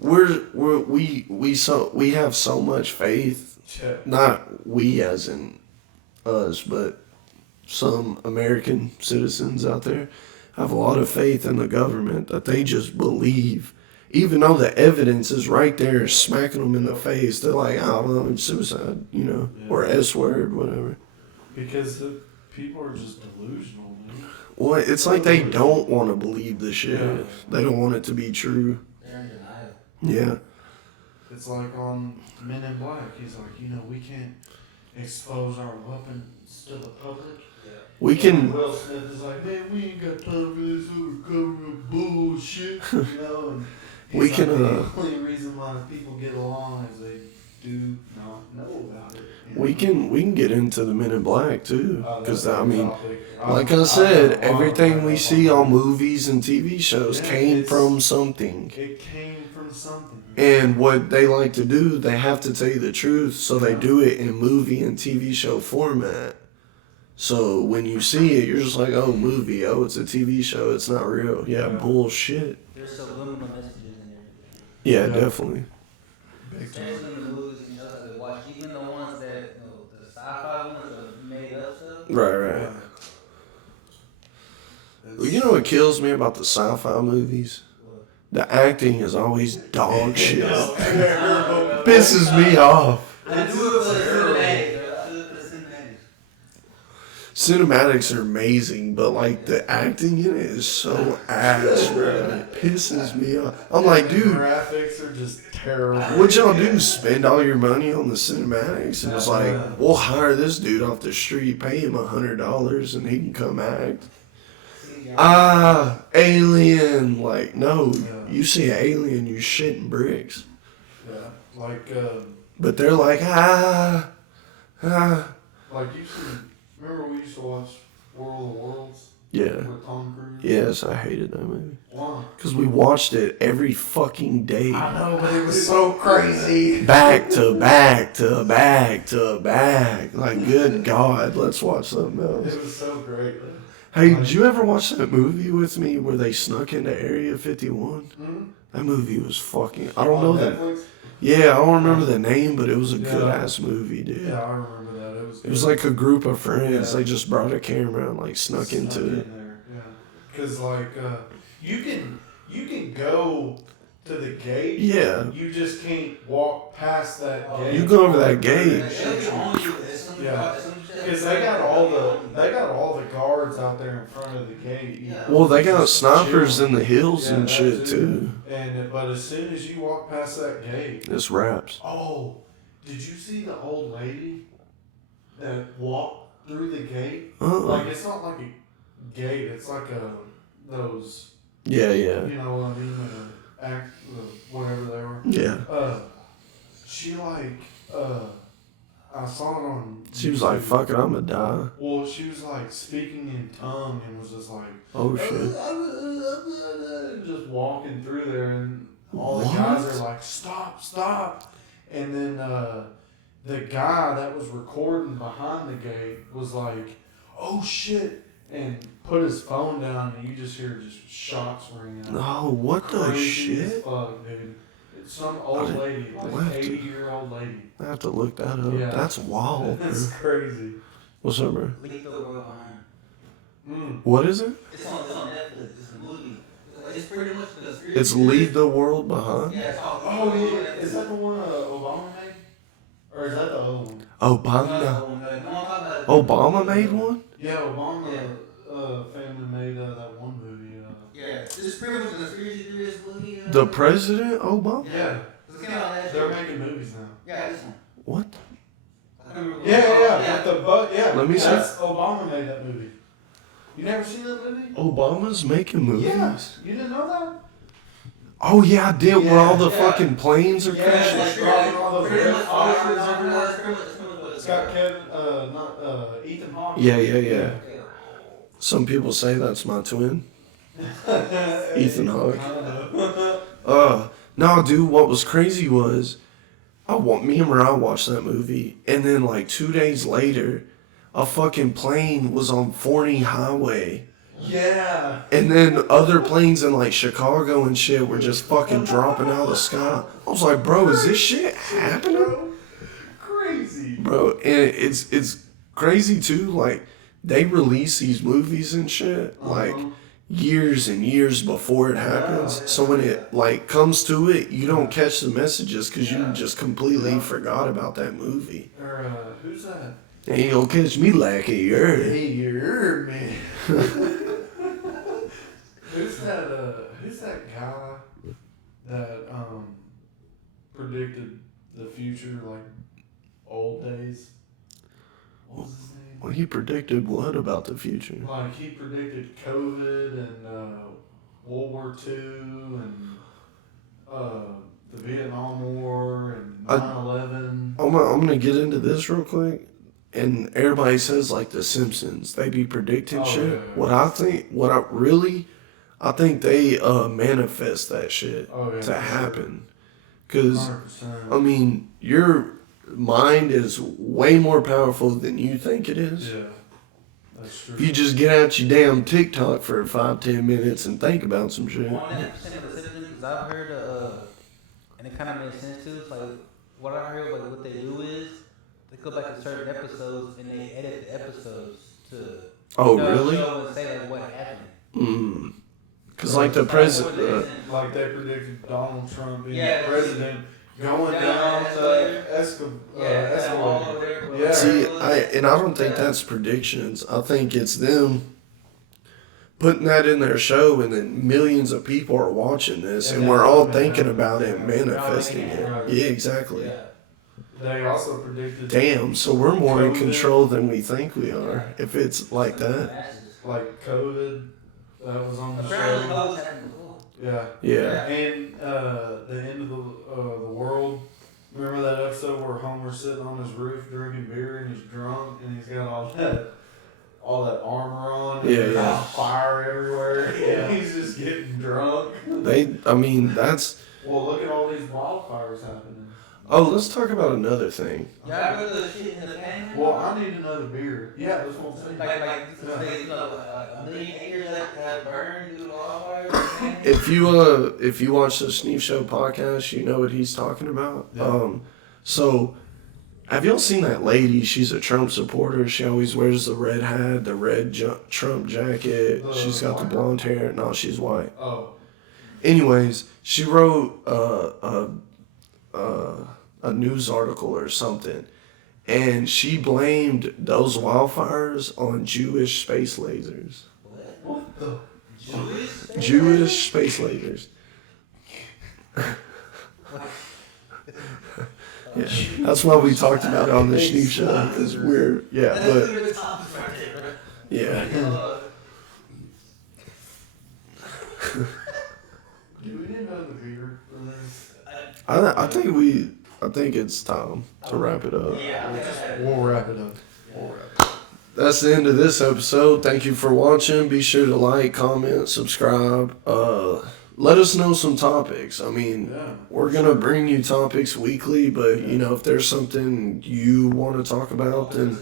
we have so much faith. Not we as in us, but some American citizens out there have a lot of faith in the government that they just believe. Even though the evidence is right there smacking them in the face, they're like, oh, well, it's suicide, or S word, whatever. Because the people are just delusional, man. Well, it's like they don't want to believe the shit. Yeah. They don't want it to be true. They're in denial. Yeah. It's like on Men in Black. He's like, we can't expose our weapons to the public. We And can. Will Smith is like, man, we ain't got time for this overcovering bullshit, And he's We like, can, the only reason why people get along is they do not know about it. We can get into the Men in Black too, because That's I a mean, topic. like I know said, a lot everything about we that see topic. on movies and TV shows Yeah, came it's- from something. It came from something. And what they like to do, they have to tell you the truth, so they do it in movie and TV show format. So when you see it, you're just like, oh, movie, oh, it's a TV show, it's not real. Yeah, Yeah. bullshit. There's subliminal messages in there. Yeah, Yeah. definitely. Especially in the movies and stuff that we watch, even the ones that, the sci-fi ones that made up stuff. Right. Well, you know what kills me about the sci-fi movies? The acting is always dog shit. Pisses me off. I do it for the cinematics. I do it for the cinematics. Cinematics are amazing, but like the acting in it is so ass, bro. It pisses me off. I'm like, The dude, graphics are just terrible. what y'all do? Spend all your money on the cinematics? And it's like, we'll hire this dude off the street, pay him $100, and he can come act. Alien. Like, no, you see an alien, you shitting bricks. Yeah, like But they're like, like you see. Remember we used to watch World of Worlds Yeah. with Tom Cruise? Yes, I hated that movie. Why? Because we watched it every fucking day. I know, but it was so crazy. Back to back to back to back. Like, good God, let's watch something else. It was so great. Hey, did you ever watch that movie with me where they snuck into Area 51? Hmm? That movie was fucking... I don't know On the... Netflix? Yeah, I don't remember the name, but it was a Yeah. good-ass movie, dude. Yeah, I remember that. It was like a group of friends. Yeah. They just brought a camera and, like, snuck into it. in there. Yeah, because like you can go to the gate. Yeah. You just can't walk past that gate. You go over that gate. Yeah. Because they got all the guards out there in front of the gate. Well, they got Just snipers chill. in the hills Yeah, and that shit, too. But as soon as you walk past that gate, It's raps. oh, did you see the old lady that walked through the gate? Like it's not like a gate. It's like those. Yeah. You know what I mean? Whatever they were. Yeah. She like I saw it on. She was like, YouTube. fuck it, I'm gonna die. Well, she was like speaking in tongue and was just like, Oh, shit. just walking through there, and all the What? guys are like, stop. And then the guy that was recording behind the gate was like, oh shit, and put his phone down, and you just hear just shots ringing out. No, what the Crazy as shit? fuck, dude. It's some old didn't- lady, I'll like have to- 80-year-old lady. I have to look that up. Yeah. That's wild, bro. That's crazy. What's up, bro? Leave the world behind. What is it? It's on Netflix. It's a movie. It's pretty much the It's Leave the World Behind? Yeah, it's called. Oh yeah, is that the one Obama made? Obama made one? Yeah, Obama Yeah. family made that one movie. Yeah, this is pretty much a conspiracy theorist movie. The president Obama? Yeah, This came out last they're year. making movies now. Yeah, this one. What? I can't remember Yeah. Let me see. That's Obama made that movie. You never seen that movie? Obama's making movies? Yeah. You didn't know that? Oh yeah, I did. Where all the Yeah. fucking planes are crashing. like dropping all those Pretty red much flashes all everywhere. that's pretty much what It's got Kevin, Ethan Hawke. Yeah. Some people say that's my twin, Ethan Hawke. No, dude. What was crazy was, me and Mariah watched that movie, and then like 2 days later, a fucking plane was on Forney Highway. Yeah. And then other planes in like Chicago and shit were just fucking dropping out of the sky. I was like, bro, is this shit happening? Bro. Crazy. Bro, and it's crazy too, like they release these movies and shit like years and years before it happens. So when it like comes to it, you don't catch the messages because you just completely forgot about that movie. Or, who's that? Ain't gonna catch me like a year. Hey, you heard me. Who's that guy that predicted the future like old days? What was his name? Well, he predicted what about the future? Like he predicted COVID and World War II and the Vietnam War and 9/11. I'm gonna get into this real quick. And everybody says like the Simpsons, they be predicting shit. Yeah. I think they manifest that shit to happen. Cause 100%. I mean, your mind is way more powerful than you think it is. Yeah, that's true. If you just get out your damn TikTok for 5-10 minutes and think about some shit. 100% of the Simpsons, I've heard, and it kind of makes sense too. It's like what I heard, like what they do is they go back to certain episodes and they edit the episodes to Really? show and say like what happened. Cause like the president. Like they predicted Donald Trump being Yeah, president, going down the escalator. Yeah. See, I don't think that's predictions. I think it's them putting that in their show, and then millions of people are watching this, and we're all thinking about it, and manifesting it. Yeah, exactly. Yeah. They also predicted Damn, so we're more in control than we think we are. If it's like that. like COVID. That was on the Apparently, show. COVID happened before. Yeah. And the end of the world. Remember that episode where Homer's sitting on his roof drinking beer and he's drunk and he's got all that armor on. And Yeah. there's fire everywhere. Yeah. He's just getting drunk. That's. Well, look at all these wildfires happening. Oh, let's talk about another thing. Y'all ever the shit in the pan? Well, I need another beer. Yeah, that's what I'm saying. Like a million acres that burned due to wildfires. If you watch the Sneef Show podcast, you know what he's talking about. Yeah. So have y'all seen that lady? She's a Trump supporter. She always wears the red hat, the red Trump jacket. She's got the blonde hair. No, she's white. Oh. Anyways, she wrote a news article or something, and she blamed those wildfires on Jewish space lasers. What the? Jewish space lasers. Yeah, that's why we talked about it on the Sneef Show, because we're, but, yeah. Dude, we didn't know the beer for this. I think it's time to wrap it up. We'll wrap it up. That's the end of this episode. Thank you for watching. Be sure to like, comment, subscribe. Let us know some topics. I mean, we're going to bring you topics weekly, but, if there's something you want to talk about, then,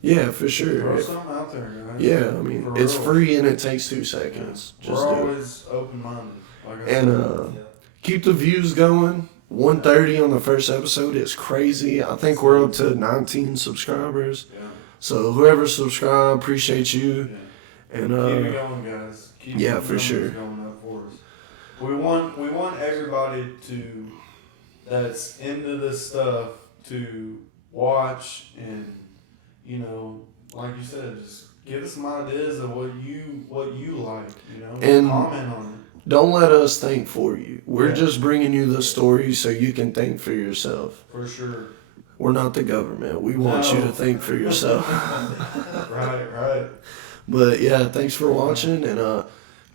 yeah, for sure. Throw something out there, guys. Yeah, I mean, it's free and it takes 2 seconds. We're Just do it. always open-minded. Like I And said. keep the views going. 130 on the first episode is crazy. I think we're up to 19 subscribers. Yeah. So whoever subscribed, appreciate you. Yeah. And Keep it going, guys. Keep yeah, the for numbers sure. Going up for us. We want everybody that's into this stuff to watch and, you know, like you said, just give us some ideas of what you like, you know, And comment on it. don't let us think for you. We're Yeah. just bringing you the story so you can think for yourself. For sure. We're not the government. We want you No. to think for yourself. Right. But yeah, thanks for watching, and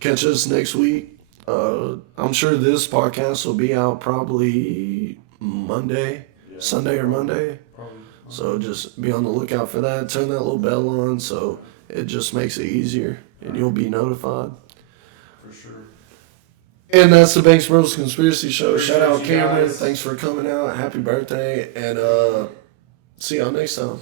catch us next week. I'm sure this podcast will be out probably Monday, Yeah. Sunday or Monday. Probably. So just be on the lookout for that. Turn that little bell on so it just makes it easier and you'll be notified. For sure. And that's the Banks Bros Conspiracy Show. Shout out Appreciate you Cameron. guys. Thanks for coming out. Happy birthday. And see y'all next time.